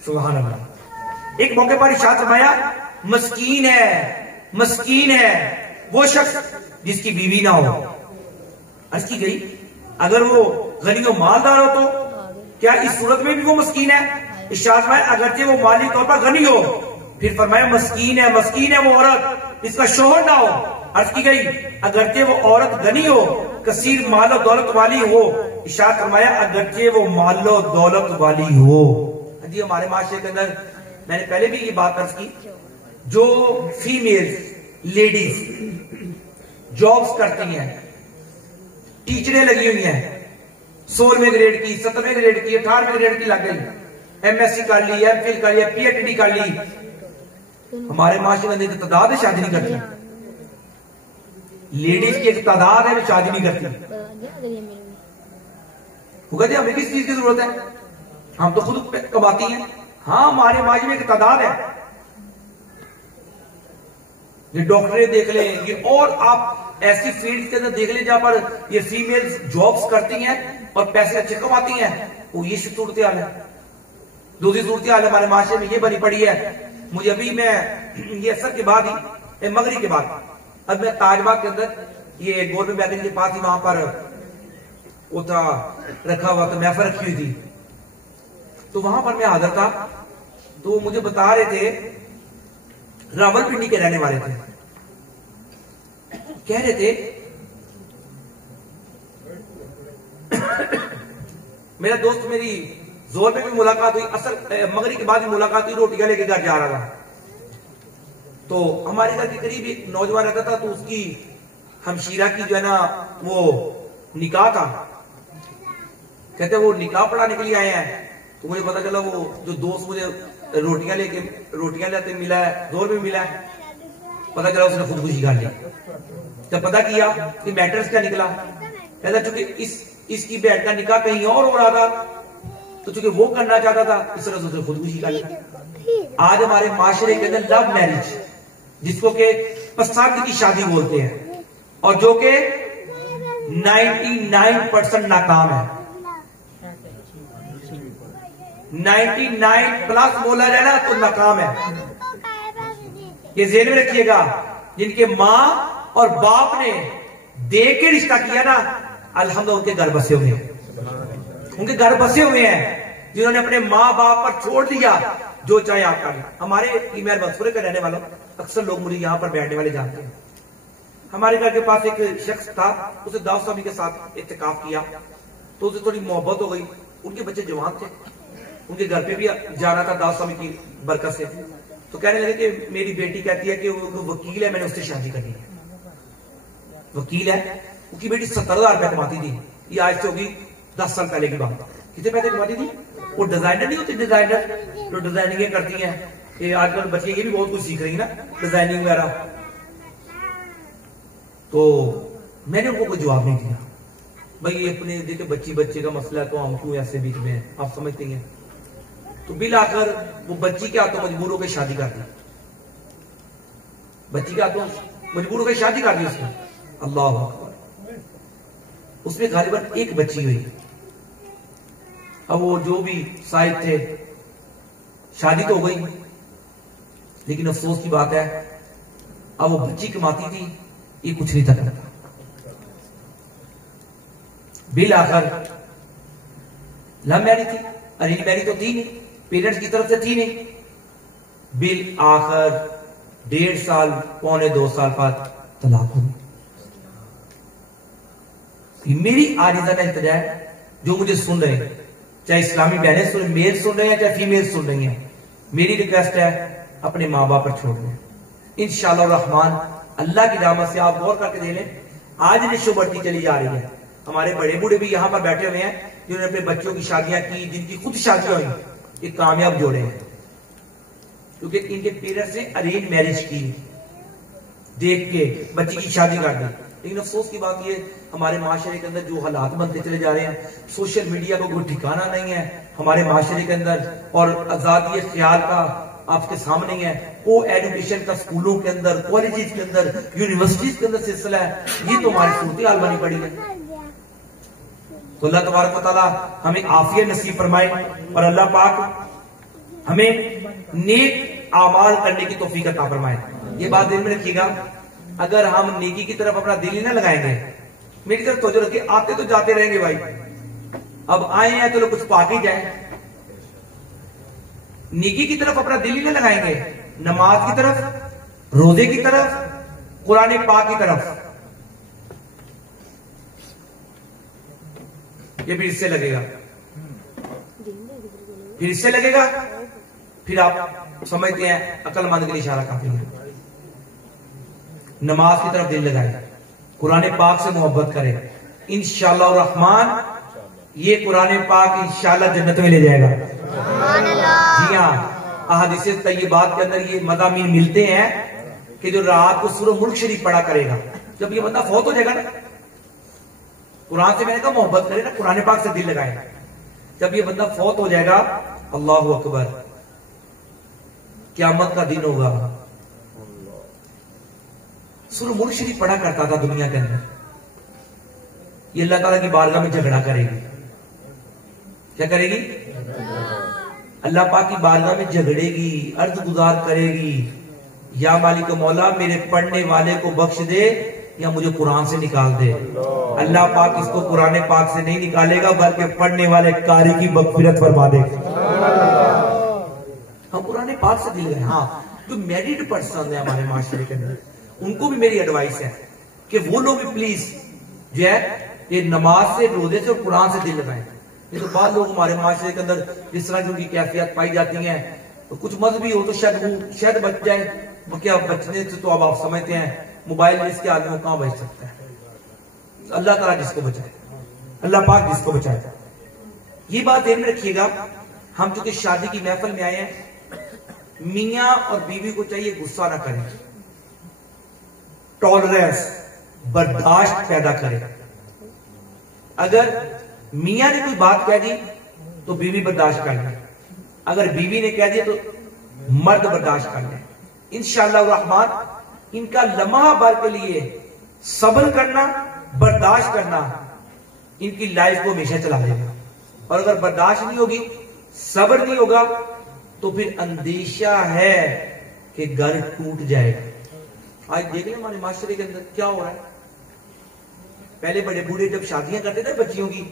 सुभान अल्लाह। एक मौके पर इरशाद फरमाया, मस्कीन है वो शख्स जिसकी बीवी ना हो। अर्ज की गई, अगर वो गनी और मालदार हो तो क्या इस सूरत में भी वो मस्कीन है? इरशाद फरमाया, अगरचे वो माली तौर पर गनी हो। फिर फरमाया मस्कीन है वो औरत इसका शोहर ना हो। अर्ज की गई, अगरचे वो औरत गनी हो, कसीर मालो दौलत वाली हो। इरशाद फरमाया, अगरचे वो मालो दौलत वाली हो। जी, हमारे माशरे के अंदर मैंने पहले भी ये बात अर्ज की, जो फीमेल लेडीज जॉब्स करती हैं, टीचरें लगी हुई हैं, 16वें ग्रेड की, 17वें ग्रेड की, 18वें ग्रेड की लग गई, MSc कर ली, MPhil कर लिया, PhD कर ली, हमारे माशरे में तादाद है शादी नहीं करती। लेडीज की एक तादाद है जो शादी नहीं करती। होगा जी, हमें किस चीज की जरूरत है? हम तो खुद कमाती हैं। हाँ, हमारे माशरे में एक तादाद है। ये डॉक्टरें देख लें, ये और आप ऐसी फील्ड के अंदर देख लें जहां पर ये फीमेल जॉब्स करती हैं और पैसे अच्छे कमाती हैं। वो ये सूरत हाल है। दूसरी सूरत हाल हमारे माशरे में ये बनी पड़ी है। मुझे अभी मैं ये असर के बाद ही, मगरिब के बाद, अब मैं ताजबाग के अंदर ये गवर्नमेंट बैंक के पास ही वहां पर वो था रखा हुआ था, महफिल रखी हुई थी। तो वहां पर मैं हाजिर था, तो मुझे बता रहे थे, रावलपिंडी के रहने वाले थे, कह रहे थे मेरा दोस्त, मेरी जोर में भी मुलाकात हुई, असल मगरिब के बाद भी मुलाकात हुई, रोटियां लेके घर जा रहा था। तो हमारे घर के करीब एक नौजवान रहता था, तो उसकी हमशीरा की जो है ना वो निकाह था। कहते वो निकाह पढ़ाने के लिए आए हैं। तो मुझे पता चला वो जो दोस्त मुझे रोटियां लेते मिला है, जोर में मिला है, पता चला उसने खुदकुशी कर ली। जब पता किया कि मैटर्स क्या निकला, कहता चूंकि इसकी बहन का निकाह कहीं और हो रहा था, तो चूंकि वो करना चाहता था, इस तरह से उसने खुदकुशी कर ली। आज हमारे माशरे के अंदर लव मैरिज, जिसको के पसंद की शादी बोलते हैं, और जो के 99% नाकाम है। 99+ बोला जाए ना तो नाकाम है। ये ज़हन में रखिएगा, जिनके माँ और बाप ने देख के रिश्ता किया ना, अल्हम्दुलिल्लाह उनके घर बसे हुए हैं, उनके घर बसे हुए हैं। जिन्होंने अपने माँ बाप पर छोड़ दिया, जो चाहे आप कर। हमारे कीमैर मंसूरे का रहने वालों, अक्सर लोग मुझे यहाँ पर बैठने वाले जानते हैं। हमारे घर के पास एक शख्स था, उसे दाऊद स्वामी के साथ इत्तेकाफ किया, तो उसे थोड़ी मोहब्बत हो गई। उनके बच्चे जवान थे, उनके घर पे भी जाना था दाऊद स्वामी की बरकत से। तो कहने लगे कि मेरी बेटी कहती है कि वो वकील है, मैंने उससे शादी करनी है। वकील है, उसकी बेटी 70,000 रुपया कमाती थी। ये आज से होगी 10 साल पहले की बात। कितने पैसे कमाती थी? वो डिजाइनर नहीं होती, डिजाइनर जो डिजाइनिंग करती हैं, ये आजकल बच्चे ये भी बहुत कुछ सीख रही है ना, डिजाइनिंग वगैरह। तो मैंने उनको कोई जवाब नहीं दिया। भाई ये अपने देखिए बच्चे का मसला है, तो हम क्यों ऐसे बीच में, आप समझते हैं। तो बिल आकर वो बच्ची के हाथों मजबूर होकर शादी कर दी, बच्ची के हाथों मजबूर होकर शादी कर दी उसने। अल्लाह अकबर। उसमें गालिबन एक बच्ची हुई। अब वो जो भी साहिब थे, शादी तो हो गई, लेकिन अफसोस की बात है, अब वो बच्ची कमाती थी, ये कुछ नहीं था करता। बिल आखिर लव मैरिज थी, अरेंज मैरिज तो थी नहीं, पेरेंट्स की तरफ से थी नहीं। बिल आखिर 1.5 साल, पौने 2 साल बाद तलाक हुई। मेरी आजिज़ाना इल्तिजा है, जो मुझे सुन रहे हैं, चाहे इस्लामी बहनें सुन, मेल सुन रहे हैं, चाहे फीमेल सुन रही हैं, मेरी रिक्वेस्ट है अपने माँ बाप पर छोड़ दें। इंशाअल्लाह रहमान अल्लाह की रहमत से आप गौर करके देख लें, आज निशो बढ़ती चली जा रही है। हमारे बड़े बूढ़े भी यहाँ पर बैठे हुए हैं, जिन्होंने अपने बच्चों की शादियां की, जिनकी खुद शादियां हुई, ये कामयाब जोड़े हैं, क्योंकि इनके पेरेंट्स ने अरेंज मैरिज की, देख के बच्ची की शादी कर दी। लेकिन अफसोस की बात ये, हमारे माशरे के अंदर जो हालात बनते चले जा रहे हैं, सोशल मीडिया को कोई ठिकाना नहीं है हमारे माशरे के अंदर, और आजादी ख्याल का आपके सामने है। को एजुकेशन का स्कूलों के अंदर, कॉलेजेस के अंदर, यूनिवर्सिटीज के अंदर सिलसिला है, ये तो हमारी सूरत हाल बनी पड़ी है। तो अल्लाह तबारक व तआला हमें आफियत नसीब फरमाए, और अल्लाह पाक हमें नेक आमाल करने की तौफीक अता फरमाए। ये बात दिल में रखिएगा, अगर हम नेकी की तरफ अपना दिल ही ना लगाएंगे, मेरी तरफ तवज्जो रखिए, आते तो जाते रहेंगे भाई, अब आए हैं तो लोग कुछ पाके जाए। नेकी की तरफ अपना दिल ही ना लगाएंगे, नमाज की तरफ, रोजे की तरफ, कुरान पाक की तरफ, ये फिर इससे लगेगा, फिर इससे लगेगा, फिर आप समझते हैं अक्लमंद के लिए इशारा काफी है। नमाज की तरफ दिल लगाए, कुरान पाक से मोहब्बत करें, इंशाअल्लाह रहमान ये कुरान पाक इंशाअल्लाह जन्नत में ले जाएगा। जी हाँ, अहादीस तय्यबात के अंदर ये मज़ामीन मिलते हैं कि जो रात को सूरह मुल्क शरीफ पढ़ा करेगा, जब ये बंदा फौत हो जाएगा ना, कुरान से मैंने कहा मोहब्बत करे ना, कुरान पाक से दिल लगाए, जब ये बंदा फौत हो जाएगा, अल्लाहु अकबर, क़यामत का दिन होगा, सूरह मुल्क शरीफ पढ़ा करता था दुनिया के अंदर, ये अल्लाह ताला की बारगाह में झगड़ा करेगी। क्या करेगी? अल्लाह पाक की बारगाह में झगड़ेगी, अर्ज गुजार करेगी, या मालिक मौला मेरे पढ़ने वाले को बख्श दे या मुझे कुरान से निकाल दे। अल्लाह पाक इसको कुरान पाक से नहीं निकालेगा, बल्कि पढ़ने वाले कारी की मग़फ़िरत फरमा दे। हम पुराने पाक से दिल गए। हाँ, जो मैरिड पर्सन है हमारे माशरे के अंदर, उनको भी मेरी एडवाइस है कि वो लोग भी प्लीज जो है ये नमाज से, रोजे से और कुरान से दिल लगाएं। ये तो बाद लोग हमारे माशरे के अंदर जिस तरह की उनकी कैफियत पाई जाती है, तो कुछ मजहबी हो तो शायद बच जाए, क्या बचने से तो अब आप समझते हैं मोबाइल जिसके आदमी कहां बच सकता है। अल्लाह ताला जिसको बचाए, अल्लाह पाक जिसको बचाए। ये बात ध्यान में रखिएगा। हम चूंकि शादी की महफिल में आए हैं, मियां और बीवी को चाहिए गुस्सा ना करें, टॉलरेंस, बर्दाश्त पैदा करें। अगर मियां ने कोई बात कह दी तो बीवी बर्दाश्त कर ले, अगर बीवी ने कह दिया तो मर्द बर्दाश्त कर ले। इंशाअल्लाह रहमान इनका लम्हा भर के लिए सब्र करना, बर्दाश्त करना इनकी लाइफ को हमेशा चला देगा। और अगर बर्दाश्त नहीं होगी, सब्र नहीं होगा, तो फिर अंदेशा है कि घर टूट जाएगा। आज देख लें हमारे माशरे के अंदर क्या हो रहा है। पहले बड़े बूढ़े जब शादियां करते थे बच्चियों की,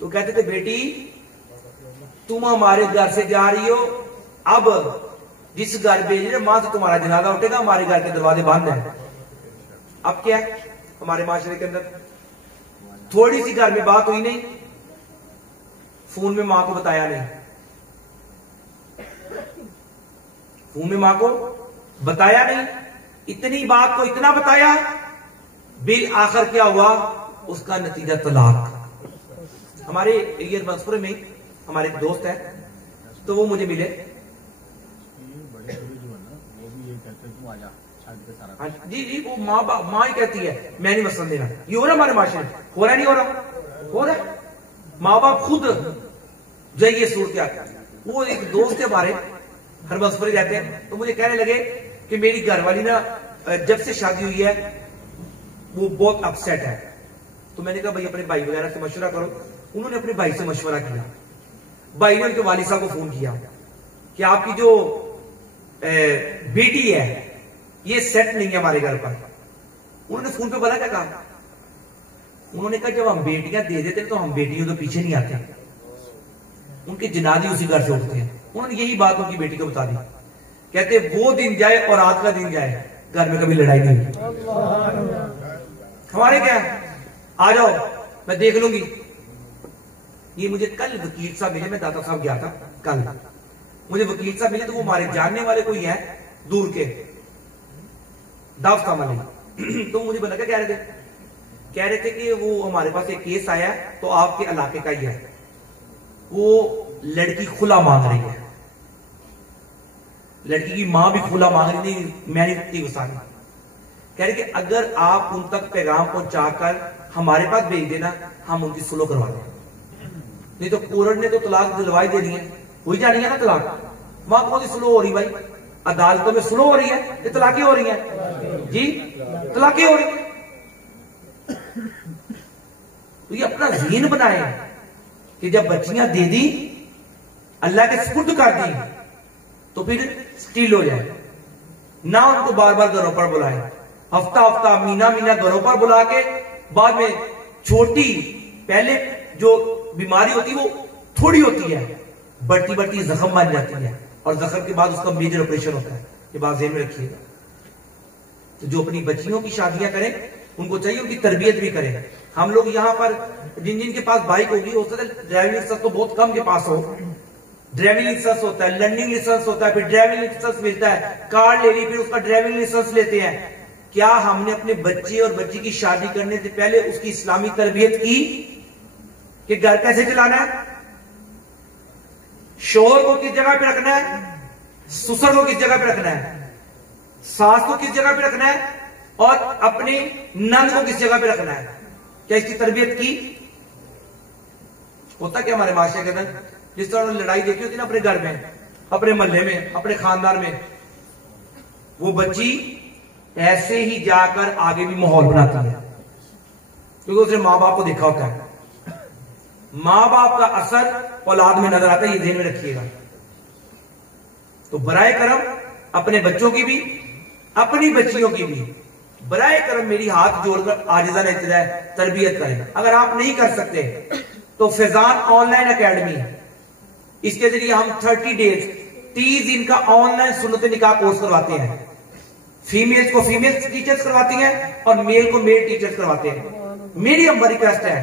तो कहते थे बेटी तुम हमारे घर से जा रही हो, अब जिस घर भेज रहे मां से तुम्हारा जनाजा उठेगा, हमारे घर के दरवाजे बंद हैं। अब क्या है हमारे माशरे के अंदर, थोड़ी सी घर में बात हुई नहीं, फोन में मां को बताया नहीं, फोन में मां को बताया नहीं, इतनी बात को इतना बताया, बिल आखिर क्या हुआ, उसका नतीजा तलाक। हमारे एरिया मंसूर में हमारे एक दोस्त है, तो वो मुझे मिले, जी जी वो माँ ही कहती है मैं नहीं मसलन देना। ये हो रहा हमारे माशरे में, हो रहा नहीं हो रहा, हो रहा है। माँ बाप खुद जो ये सूरत क्या। वो एक दोस्त है हमारे, हर मसफरे रहते हैं, तो मुझे कहने लगे कि मेरी घरवाली ना जब से शादी हुई है वो बहुत अपसेट है। तो मैंने कहा भाई अपने भाई वगैरह से मशवरा करो। उन्होंने अपने भाई से मशवरा किया, भाई ने उनके वालिद साहब को फोन किया कि आपकी जो बेटी है ये सेट नहीं है हमारे घर पर। उन्होंने फोन पे बोला क्या कहा, उन्होंने कहा जब हम बेटियां दे देते तो हम बेटियों के पीछे नहीं आते, उनके जनाजे उसी घर से उठते हैं। उन्होंने यही बात उनकी बेटी को बता दी, कहते वो दिन जाए और आज का दिन जाए, घर में कभी लड़ाई नहीं हुई। हमारे क्या है, आ जाओ मैं देख लूंगी। ये मुझे कल वकील साहब मिले, मैं दाता साहब गया था कल, मुझे वकील साहब मिले, तो वो हमारे जानने वाले कोई है दूर के दाऊद वाले। तो मुझे बता क्या कह रहे थे कि वो हमारे पास एक केस आया तो आपके इलाके का ही है, वो लड़की खुला मांग रही है, लड़की की मां भी खुला मांग रही, नहीं मैं नहीं सकती गुस्सा। कह रहे कि अगर आप उन तक पैगाम पहुंचाकर हमारे पास भेज देना, हम उनकी सुलह करवा दें। नहीं तो कोर्ट ने तो तलाक दिलवाई देनी है, हुई जानी है ना तलाक। मां कौन सी सुलह हो रही भाई, अदालतों में सुलह हो रही है, ये तलाकी हो रही है जी, तलाकी हो रही है। तो ये अपना ज़हन बनाए कि जब बच्चियां दे दी, अल्लाह के सुपुर्द कर दी, तो फिर स्टील हो जाए ना। उनको बार बार घरों पर बुलाए, हफ्ता हफ्ता महीना महीना घरों पर बुला के, बाद में छोटी पहले जो बीमारी होती है वो थोड़ी होती है, बढ़ती बढ़ती जख्म बन जाती है, और जख्म के बाद उसका मेजर ऑपरेशन होता है। ये बात ध्यान में रखिएगा। तो जो अपनी बच्चियों की शादियां करें, उनको चाहिए उनकी तरबियत भी करें। हम लोग यहाँ पर जिनके पास बाइक होगी, हो सकता है ड्राइविंग लाइसेंस तो बहुत कम के पास हो, ड्राइविंग लाइसेंस होता है, लर्निंग लाइसेंस होता है, फिर ड्राइविंग लाइसेंस मिलता है, कार ले ली, फिर उसका ड्राइविंग लाइसेंस लेते हैं। क्या हमने अपने बच्चे और बच्ची की शादी करने से पहले उसकी इस्लामी तरबियत की कि घर कैसे चलाना है, शोहर को किस जगह पे रखना है, ससुर को किस जगह पे रखना है, सास को किस जगह पे रखना है, और अपने नंद को किस जगह पे रखना है? क्या इसकी तरबियत की? होता क्या हमारे माशरे के अंदर, जिस तरह लड़ाई देखी होती ना अपने घर में, अपने मोहल्ले में, अपने खानदान में, वो बच्ची ऐसे ही जाकर आगे भी माहौल बनाती है, क्योंकि उसने मां बाप को देखा होता है। मां बाप का असर औलाद में नजर आता है, ये ध्यान में रखिएगा। तो बराए करम अपने बच्चों की भी, अपनी बच्चियों की भी बराए करम मेरी हाथ जोड़कर आजिज़ाना इत्तिदा तरबियत करें। अगर आप नहीं कर सकते तो फैजान ऑनलाइन एकेडमी, इसके जरिए हम 30 डेज 30 दिन का ऑनलाइन सुन्नत निकाह कोर्स करवाते हैं। फीमेल्स को फीमेल टीचर्स करवाती हैं और मेल को मेल टीचर्स करवाते हैं। मेरी हम्बल रिक्वेस्ट है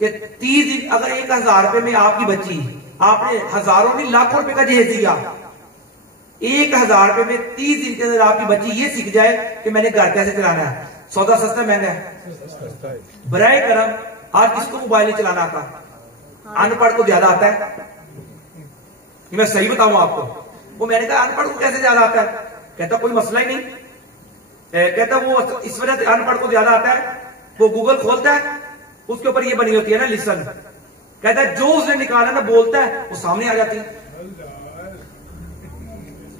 कि 30 दिन, अगर 1000 रुपए में आपकी बच्ची, आपने हजारों नहीं लाखों रुपए का जहेज दिया, 1000 रुपए में 30 दिन के अंदर आपकी बच्ची ये सीख जाए कि मैंने घर कैसे चलाना है। सौदा सस्ता महंगा है। बराए करम, आज किसको मोबाइल चलाना आता? अनपढ़ को ज्यादा आता है। मैं सही बताऊं आपको, वो मैंने कहा अनपढ़ को कैसे ज्यादा आता है? कहता कोई मसला ही नहीं। कहता वो इस वजह से अनपढ़ को ज्यादा आता है, वो गूगल खोलता है, उसके ऊपर ये बनी होती है ना लिसन। कहता है जो उसने निकाला ना बोलता है वो सामने आ जाती है।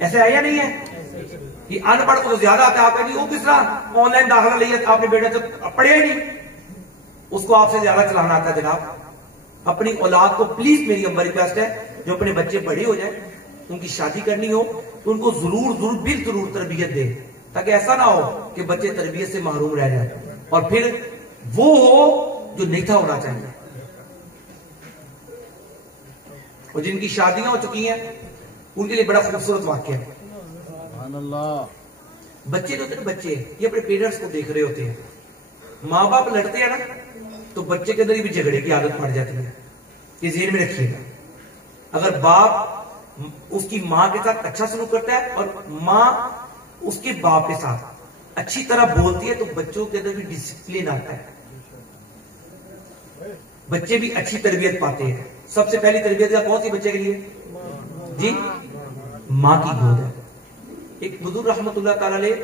ऐसे है या नहीं है कि अनपढ़ को तो ज्यादा आता है? आप नहीं, वो किस तरह ऑनलाइन दाखिला लिया आपने बेटा से पढ़े ही नहीं, उसको आपसे ज्यादा चलाना आता है। जनाब अपनी औलाद को प्लीज, मेरी हम्बल रिक्वेस्ट है, जो अपने बच्चे बड़े हो जाए, उनकी शादी करनी हो तो उनको जरूर बिल जरूर तरबियत दे, ताकि ऐसा ना हो कि बच्चे तरबियत से महरूम रह जाए और फिर वो हो जो नहीं था होना चाहिए। और जिनकी शादियां हो चुकी हैं उनके लिए बड़ा खूबसूरत वाक्य है। बच्चे जो होते हैं, बच्चे ये अपने पेरेंट्स को देख रहे होते हैं। माँ बाप लड़ते हैं ना तो बच्चे के अंदर भी झगड़े की आदत पड़ जाती है। ये ज़हन में रखिएगा। अगर बाप उसकी माँ के साथ अच्छा सलूक करता है और माँ उसके बाप के साथ अच्छी तरह बोलती है तो बच्चों के अंदर भी डिसिप्लिन आता है, बच्चे भी अच्छी तरबियत पाते हैं। सबसे पहली तरबियत का कौन सी बच्चे के लिए जी? माँ की गोद है। एक बुजुर्ग रहमतुल्लाह ताला अलैह,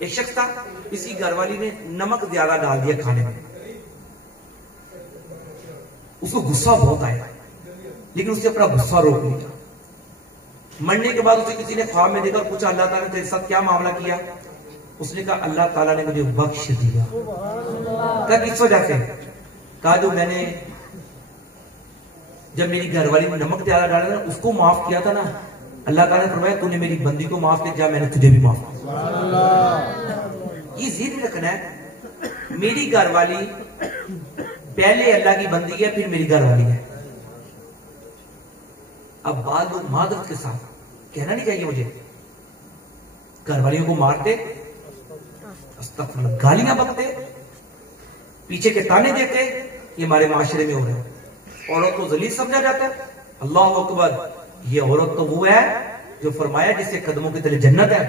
एक शख्स था, किसी घरवाली ने नमक ज्यादा डाल दिया खाने में, उसको गुस्सा बहुत आया, लेकिन उसने अपना गुस्सा रोक लिया। मरने के बाद उसे किसी ने ख्वाब में देखा, पूछा अल्लाह ताला ने तेरे साथ क्या मामला किया? उसने कहा अल्लाह ताला ने मुझे बख्श दिया। क्या किस वजह से? कहा जो मैंने जब मेरी घरवाली ने नमक ज्यादा डाला ना, उसको माफ किया था ना, अल्लाह ताला ने फरमाया तूने मेरी बंदी को माफ किया, जा मैंने तुझे भी माफ किया। ये ज़हन रखना है, मेरी घरवाली पहले अल्लाह की बंदी है, फिर मेरी घरवाली है। अब बाद लोग मादरत के साथ कहना नहीं चाहिए मुझे, घरवालियों को मारते, अस्तगफिरुल्लाह, गालियां बकते, पीछे के ताने देते, ये हमारे माशरे में हो रहा है। औरत को जलील समझा जाता है। अल्लाह अकबर, ये औरत तो वो है जो फरमाया जिसके कदमों के तले जन्नत है।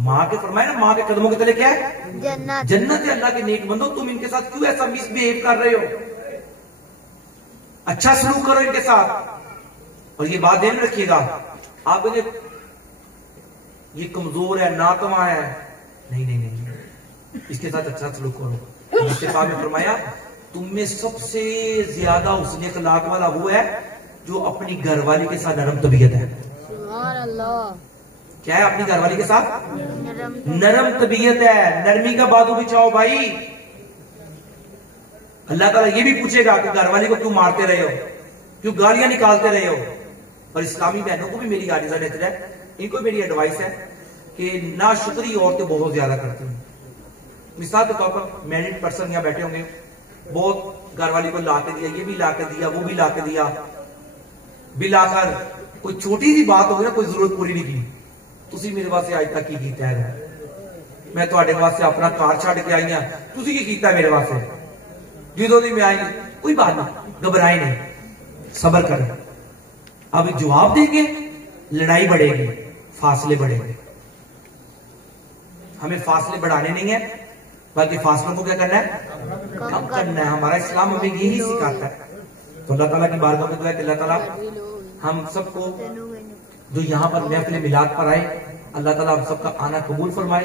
माँ के फरमाया ना, माँ के कदमों के तले क्या है? जन्नत। जन्नत है। अल्लाह के नेक बंदो, तुम इनके साथ क्यों ऐसा मिसबिहेव कर रहे हो? अच्छा सलूक करो इनके साथ। और ये बात ध्यान रखिएगा, आप ये कमजोर है, नातवा है, नहीं नहीं नहीं, इसके साथ अच्छा सलूक करो। जिसके साथ में फरमाया तुम में सबसे ज्यादा हुस्न अखलाक वाला वो है जो अपनी घरवाली के साथ नरम तबीयत है। क्या है? अपनी घरवाली के साथ नरम तबीयत है। नरमी का बादू बिछाओ भाई। अल्लाह ताला ये भी पूछेगा कि घरवाली को क्यों मारते रहे हो, क्यों गालियां निकालते रहे हो। और इस्लामी बहनों को भी मेरी आजिज़ा नज़र है, इनको मेरी एडवाइस है कि नाशुक्री औरतें बहुत ज्यादा करती हैं। मिसाल के तौर पर मैरिड पर्सन यहाँ बैठे होंगे, बहुत घरवाली को ला के दिया, ये भी ला के दिया, वो भी ला के दिया, बिल आकर कोई छोटी सी बात होगी ना, कोई जरूरत पूरी नहीं की, तुसी मेरे वास्ते आज तक की कीता है? मैं तुहाडे वास्ते अपना कार छड़ के आई हां, तुसी की कीता मेरे वास्ते? जिदों दी मैं आई, कोई बात नहीं, घबराए नहीं, सबर करें। अब जवाब देंगे, लड़ाई बढ़ेगी, फासले बढ़ेंगे। हमें फासले बढ़ाने नहीं है, बल्कि फासलों को क्या करना है? कम करना है। हमारा इस्लाम हमें यही सिखाता है। तो अल्लाह ताला की बारगाह में दुआ है कि अल्लाह ताला हम सबको जो यहाँ पर महफिल मिलाद पर आए, अल्लाह ताला हम सबका आना कबूल फरमाए।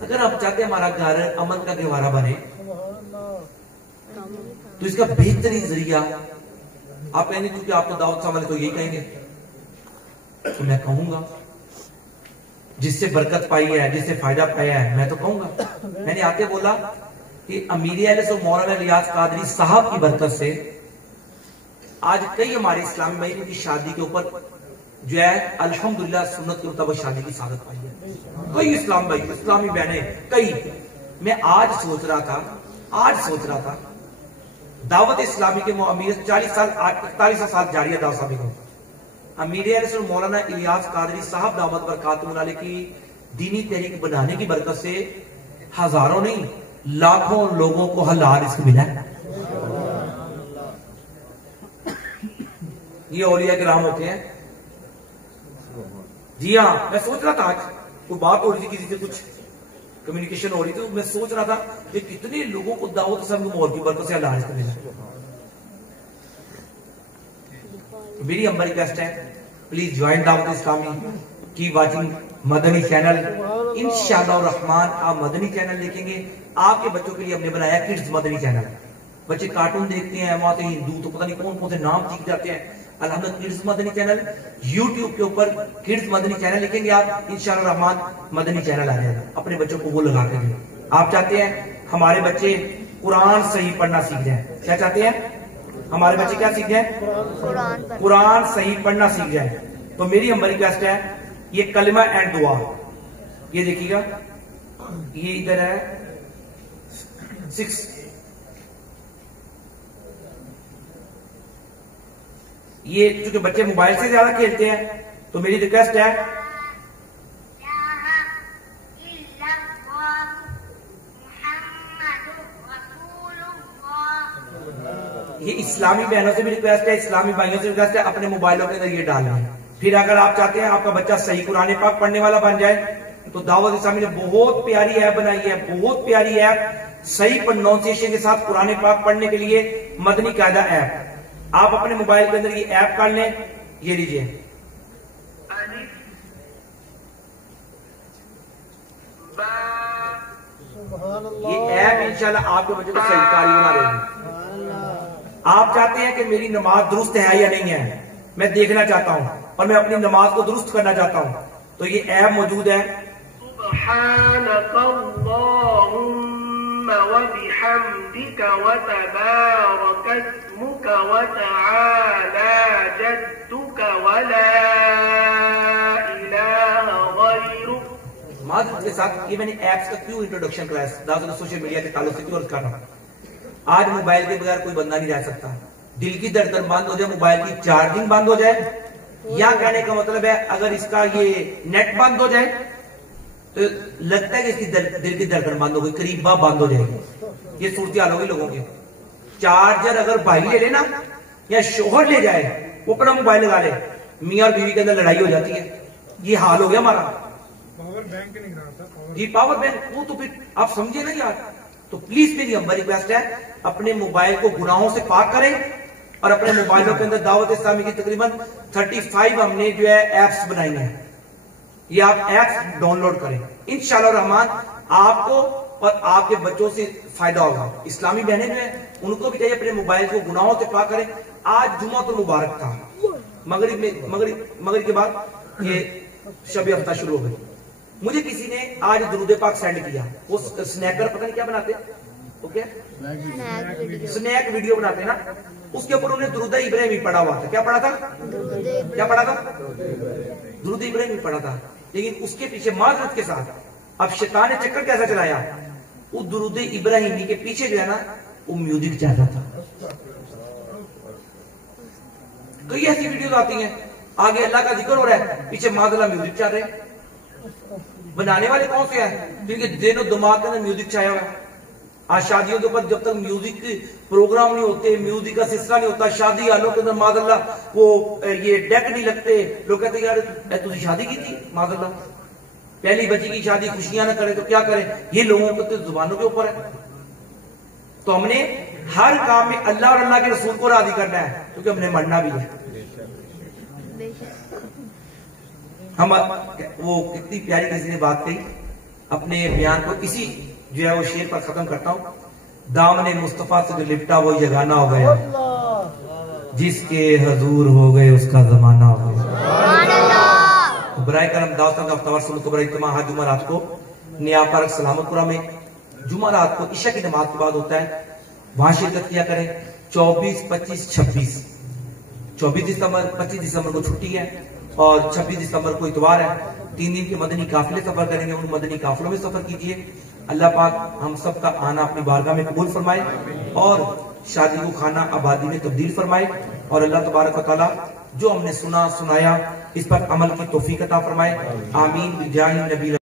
अगर आप चाहते हैं हमारा घर अमन का गहवारा बने, तो इसका बेहतरीन जरिया आप कहेंगे, क्योंकि आप तो दाऊद साहब वाले तो यही कहेंगे, तो मैं कहूंगा जिससे बरकत पाई है, जिससे फायदा पाया है, मैं तो कहूंगा। मैंने आके बोला कि अमीर अहले मौलाना रियाज कादरी साहब की बरकत से आज कई हमारे इस्लामी भाई की शादी के ऊपर जो है अल्हम्दुलिल्लाह सुन्नत के मुताबिक शादी की सादत पाई है। कई इस्लाम भाई, इस्लामी बहनें, कई। मैं आज सोच रहा था दावत इस्लामी के अमीर 40 साल 41 साल जारी है दावत इस्लामी को। अमीर रसूल मौलाना इलियास कादरी साहब दावत बरकातुहू अलैह की दीनी तहरीक बनाने की बरकत से हजारों नहीं लाखों लोगों को हलाल रिस्क मिला है। ये औलिया किराम होते हैं। जी हाँ, मैं सोच रहा था आज कोई बात हो रही थी, किसी से कुछ कम्युनिकेशन हो रही थी, तो मैं सोच रहा था कि कितने लोगों को दावत इस्लामी मोहर की बरकत से हलाल रिस्क मिला। मेरी हम्बल रिक्वेस्ट है, प्लीज ज्वाइन दावत इस्लामी की वाचिंग मदनी चैनल। इंशाअल्लाह रहमान आप मदनी चैनल देखेंगे। आपके बच्चों के लिए हमने बनाया किड्स मदनी चैनल। बच्चे कार्टून देखते हैं, वहां से हिंदू तो पता नहीं कौन कौन से नाम सीख जाते हैं। अल्हम्दुलिल्लाह किड्स मदनी चैनल यूट्यूब के ऊपर किड्स मदनी चैनल लिखेंगे आप, इंशाअल्लाह रहमान मदनी चैनल आ जाएगा। अपने बच्चों को वो लगा के आप चाहते हैं हमारे बच्चे कुरान सही पढ़ना सीख जाए। क्या चाहते हैं हमारे बच्चे क्या सीख जाए? कुरान सही पढ़ना सीख जाए। तो मेरी हमारी रिक्वेस्ट है, ये कलमा एंड दुआ, ये देखिएगा, ये इधर है 6। ये क्योंकि बच्चे मोबाइल से ज्यादा खेलते हैं, तो मेरी रिक्वेस्ट है ये इस्लामी बहनों से भी रिक्वेस्ट है, इस्लामी भाइयों से रिक्वेस्ट है, अपने मोबाइलों के अंदर ये डालें। फिर अगर आप चाहते हैं आपका बच्चा सही कुरान पाक पढ़ने वाला बन जाए, तो दावत इस्लामी ने बहुत प्यारी ऐप बनाई है, बहुत प्यारी ऐप सही प्रोनाउंसिएशन के साथ कुरान पाक पढ़ने के लिए मदनी कायदा ऐप। आप अपने मोबाइल के अंदर ये ऐप कर लें, ये लीजिए, ये ऐप इंशाल्लाह आपके बच्चे को सही कारी बना देगी। आप चाहते हैं कि मेरी नमाज दुरुस्त है या नहीं है, मैं देखना चाहता हूं और मैं अपनी नमाज को दुरुस्त करना चाहता हूं, तो ये ऐप मौजूद है। के साथ ये मैंने ऐप्स का क्यों इंट्रोडक्शन कराया, सोशल मीडिया के ताल्लुक से क्यों कर रहा हूं। आज मोबाइल के बगैर कोई बंदा नहीं रह सकता। दिल की धड़कन बंद हो जाए, मोबाइल की चार्जिंग बंद हो जाए, या कहने का मतलब है अगर इसका ये नेट बंद हो जाए तो लगता है कि इसकी दिल की धड़कन बंद हो गई, करीबा बंद हो जाएगी। ये सूरत हाल होगी लोगों की। चार्जर अगर भाई ले लेना या शोहर ले जाए, वो अपना मोबाइल लगा ले, मियां और बीवी के अंदर लड़ाई हो जाती है। ये हाल हो गया हमारा। पावर बैंक नहीं रहा जी, पावर बैंक, वो तो फिर आप समझे ना यार। तो प्लीज मेरी हम्बल रिक्वेस्ट है, अपने मोबाइल को गुनाहों से पाक करें और अपने मोबाइलों के अंदर दावत इस्लामी की तकरीबन 35 हमने जो है एप्स बनाई हैं, ये आप एप्स डाउनलोड करें। इंशाअल्लाह रहमान आपको और आपके बच्चों से फायदा होगा। इस्लामी बहनें जो है उनको भी चाहिए अपने मोबाइल को गुनाहों से पाक करें। आज जुमा तो मुबारक था, मगरिब के बाद ये शब हफ्ता शुरू हो गई। मुझे किसी ने आज दुरूद पाक सेंड किया, वो स्नैकर पता नहीं क्या बनाते, ओके स्नैक वीडियो बनाते हैं ना, उसके ऊपर उन्होंने दुरूद इब्राहिमी पढ़ा हुआ था। क्या पढ़ा था? क्या पढ़ा था? दुरूद इब्राहिमी पढ़ा था। लेकिन उसके पीछे माजरत के साथ अब शैतान ने चक्कर कैसा चलाया, वो दुरूद इब्राहिमी के पीछे जो है ना वो म्यूजिक चाहता था। कई ऐसी वीडियोस आती हैं, आगे अल्लाह का जिक्र हो रहा है, पीछे मादला म्यूजिक चल रहे हैं। बनाने वाले कौन से हैं? क्योंकि दिनों दिमाग के अंदर म्यूजिक छाया हुआ है। आज शादियों के ऊपर जब तक म्यूजिक प्रोग्राम नहीं होते, म्यूजिक का सिलसिला नहीं होता, शादी हालों के अंदर मादल्ला वो ये डेक नहीं लगते, लोग कहते यार तुझे शादी की थी, मादल्ला पहली बच्ची की शादी, खुशियां ना करे तो क्या करें। ये लोगों को तो जुबानों के ऊपर है। तो हमने हर काम में अल्लाह और अल्लाह के रसूल को राजी करना है, क्योंकि हमने मरना भी है। हम वो कितनी प्यारी किसी ने बात कही, अपने बयान को इसी जो है वो शेर पर खत्म करता हूं। दामने मुस्तफा से जो लिपटा वो यगाना हो गया, जिसके हजूर हो गए उसका जमाना हो गया। तो बराए करम दावत जुमा रात को नया पार्क सलामतपुरा में जुमा रात को ईशा की नमाज के बाद होता है, वहां शिरकत किया करें। 24, 25, 26 24 दिसंबर 25 दिसंबर को छुट्टी है और 26 दिसंबर को इतवार है। 3 दिन के मदनी काफिले सफर करेंगे, उन मदनी काफिलों में सफर कीजिए। अल्लाह पाक हम सब का आना अपनी बारगाह में कबूल फरमाए और शादी को खाना आबादी में तब्दील फरमाए और अल्लाह तबारक व तआला जो हमने सुना सुनाया इस पर अमल की तौफीक अता फरमाए। आमीन बिजाहि नबी।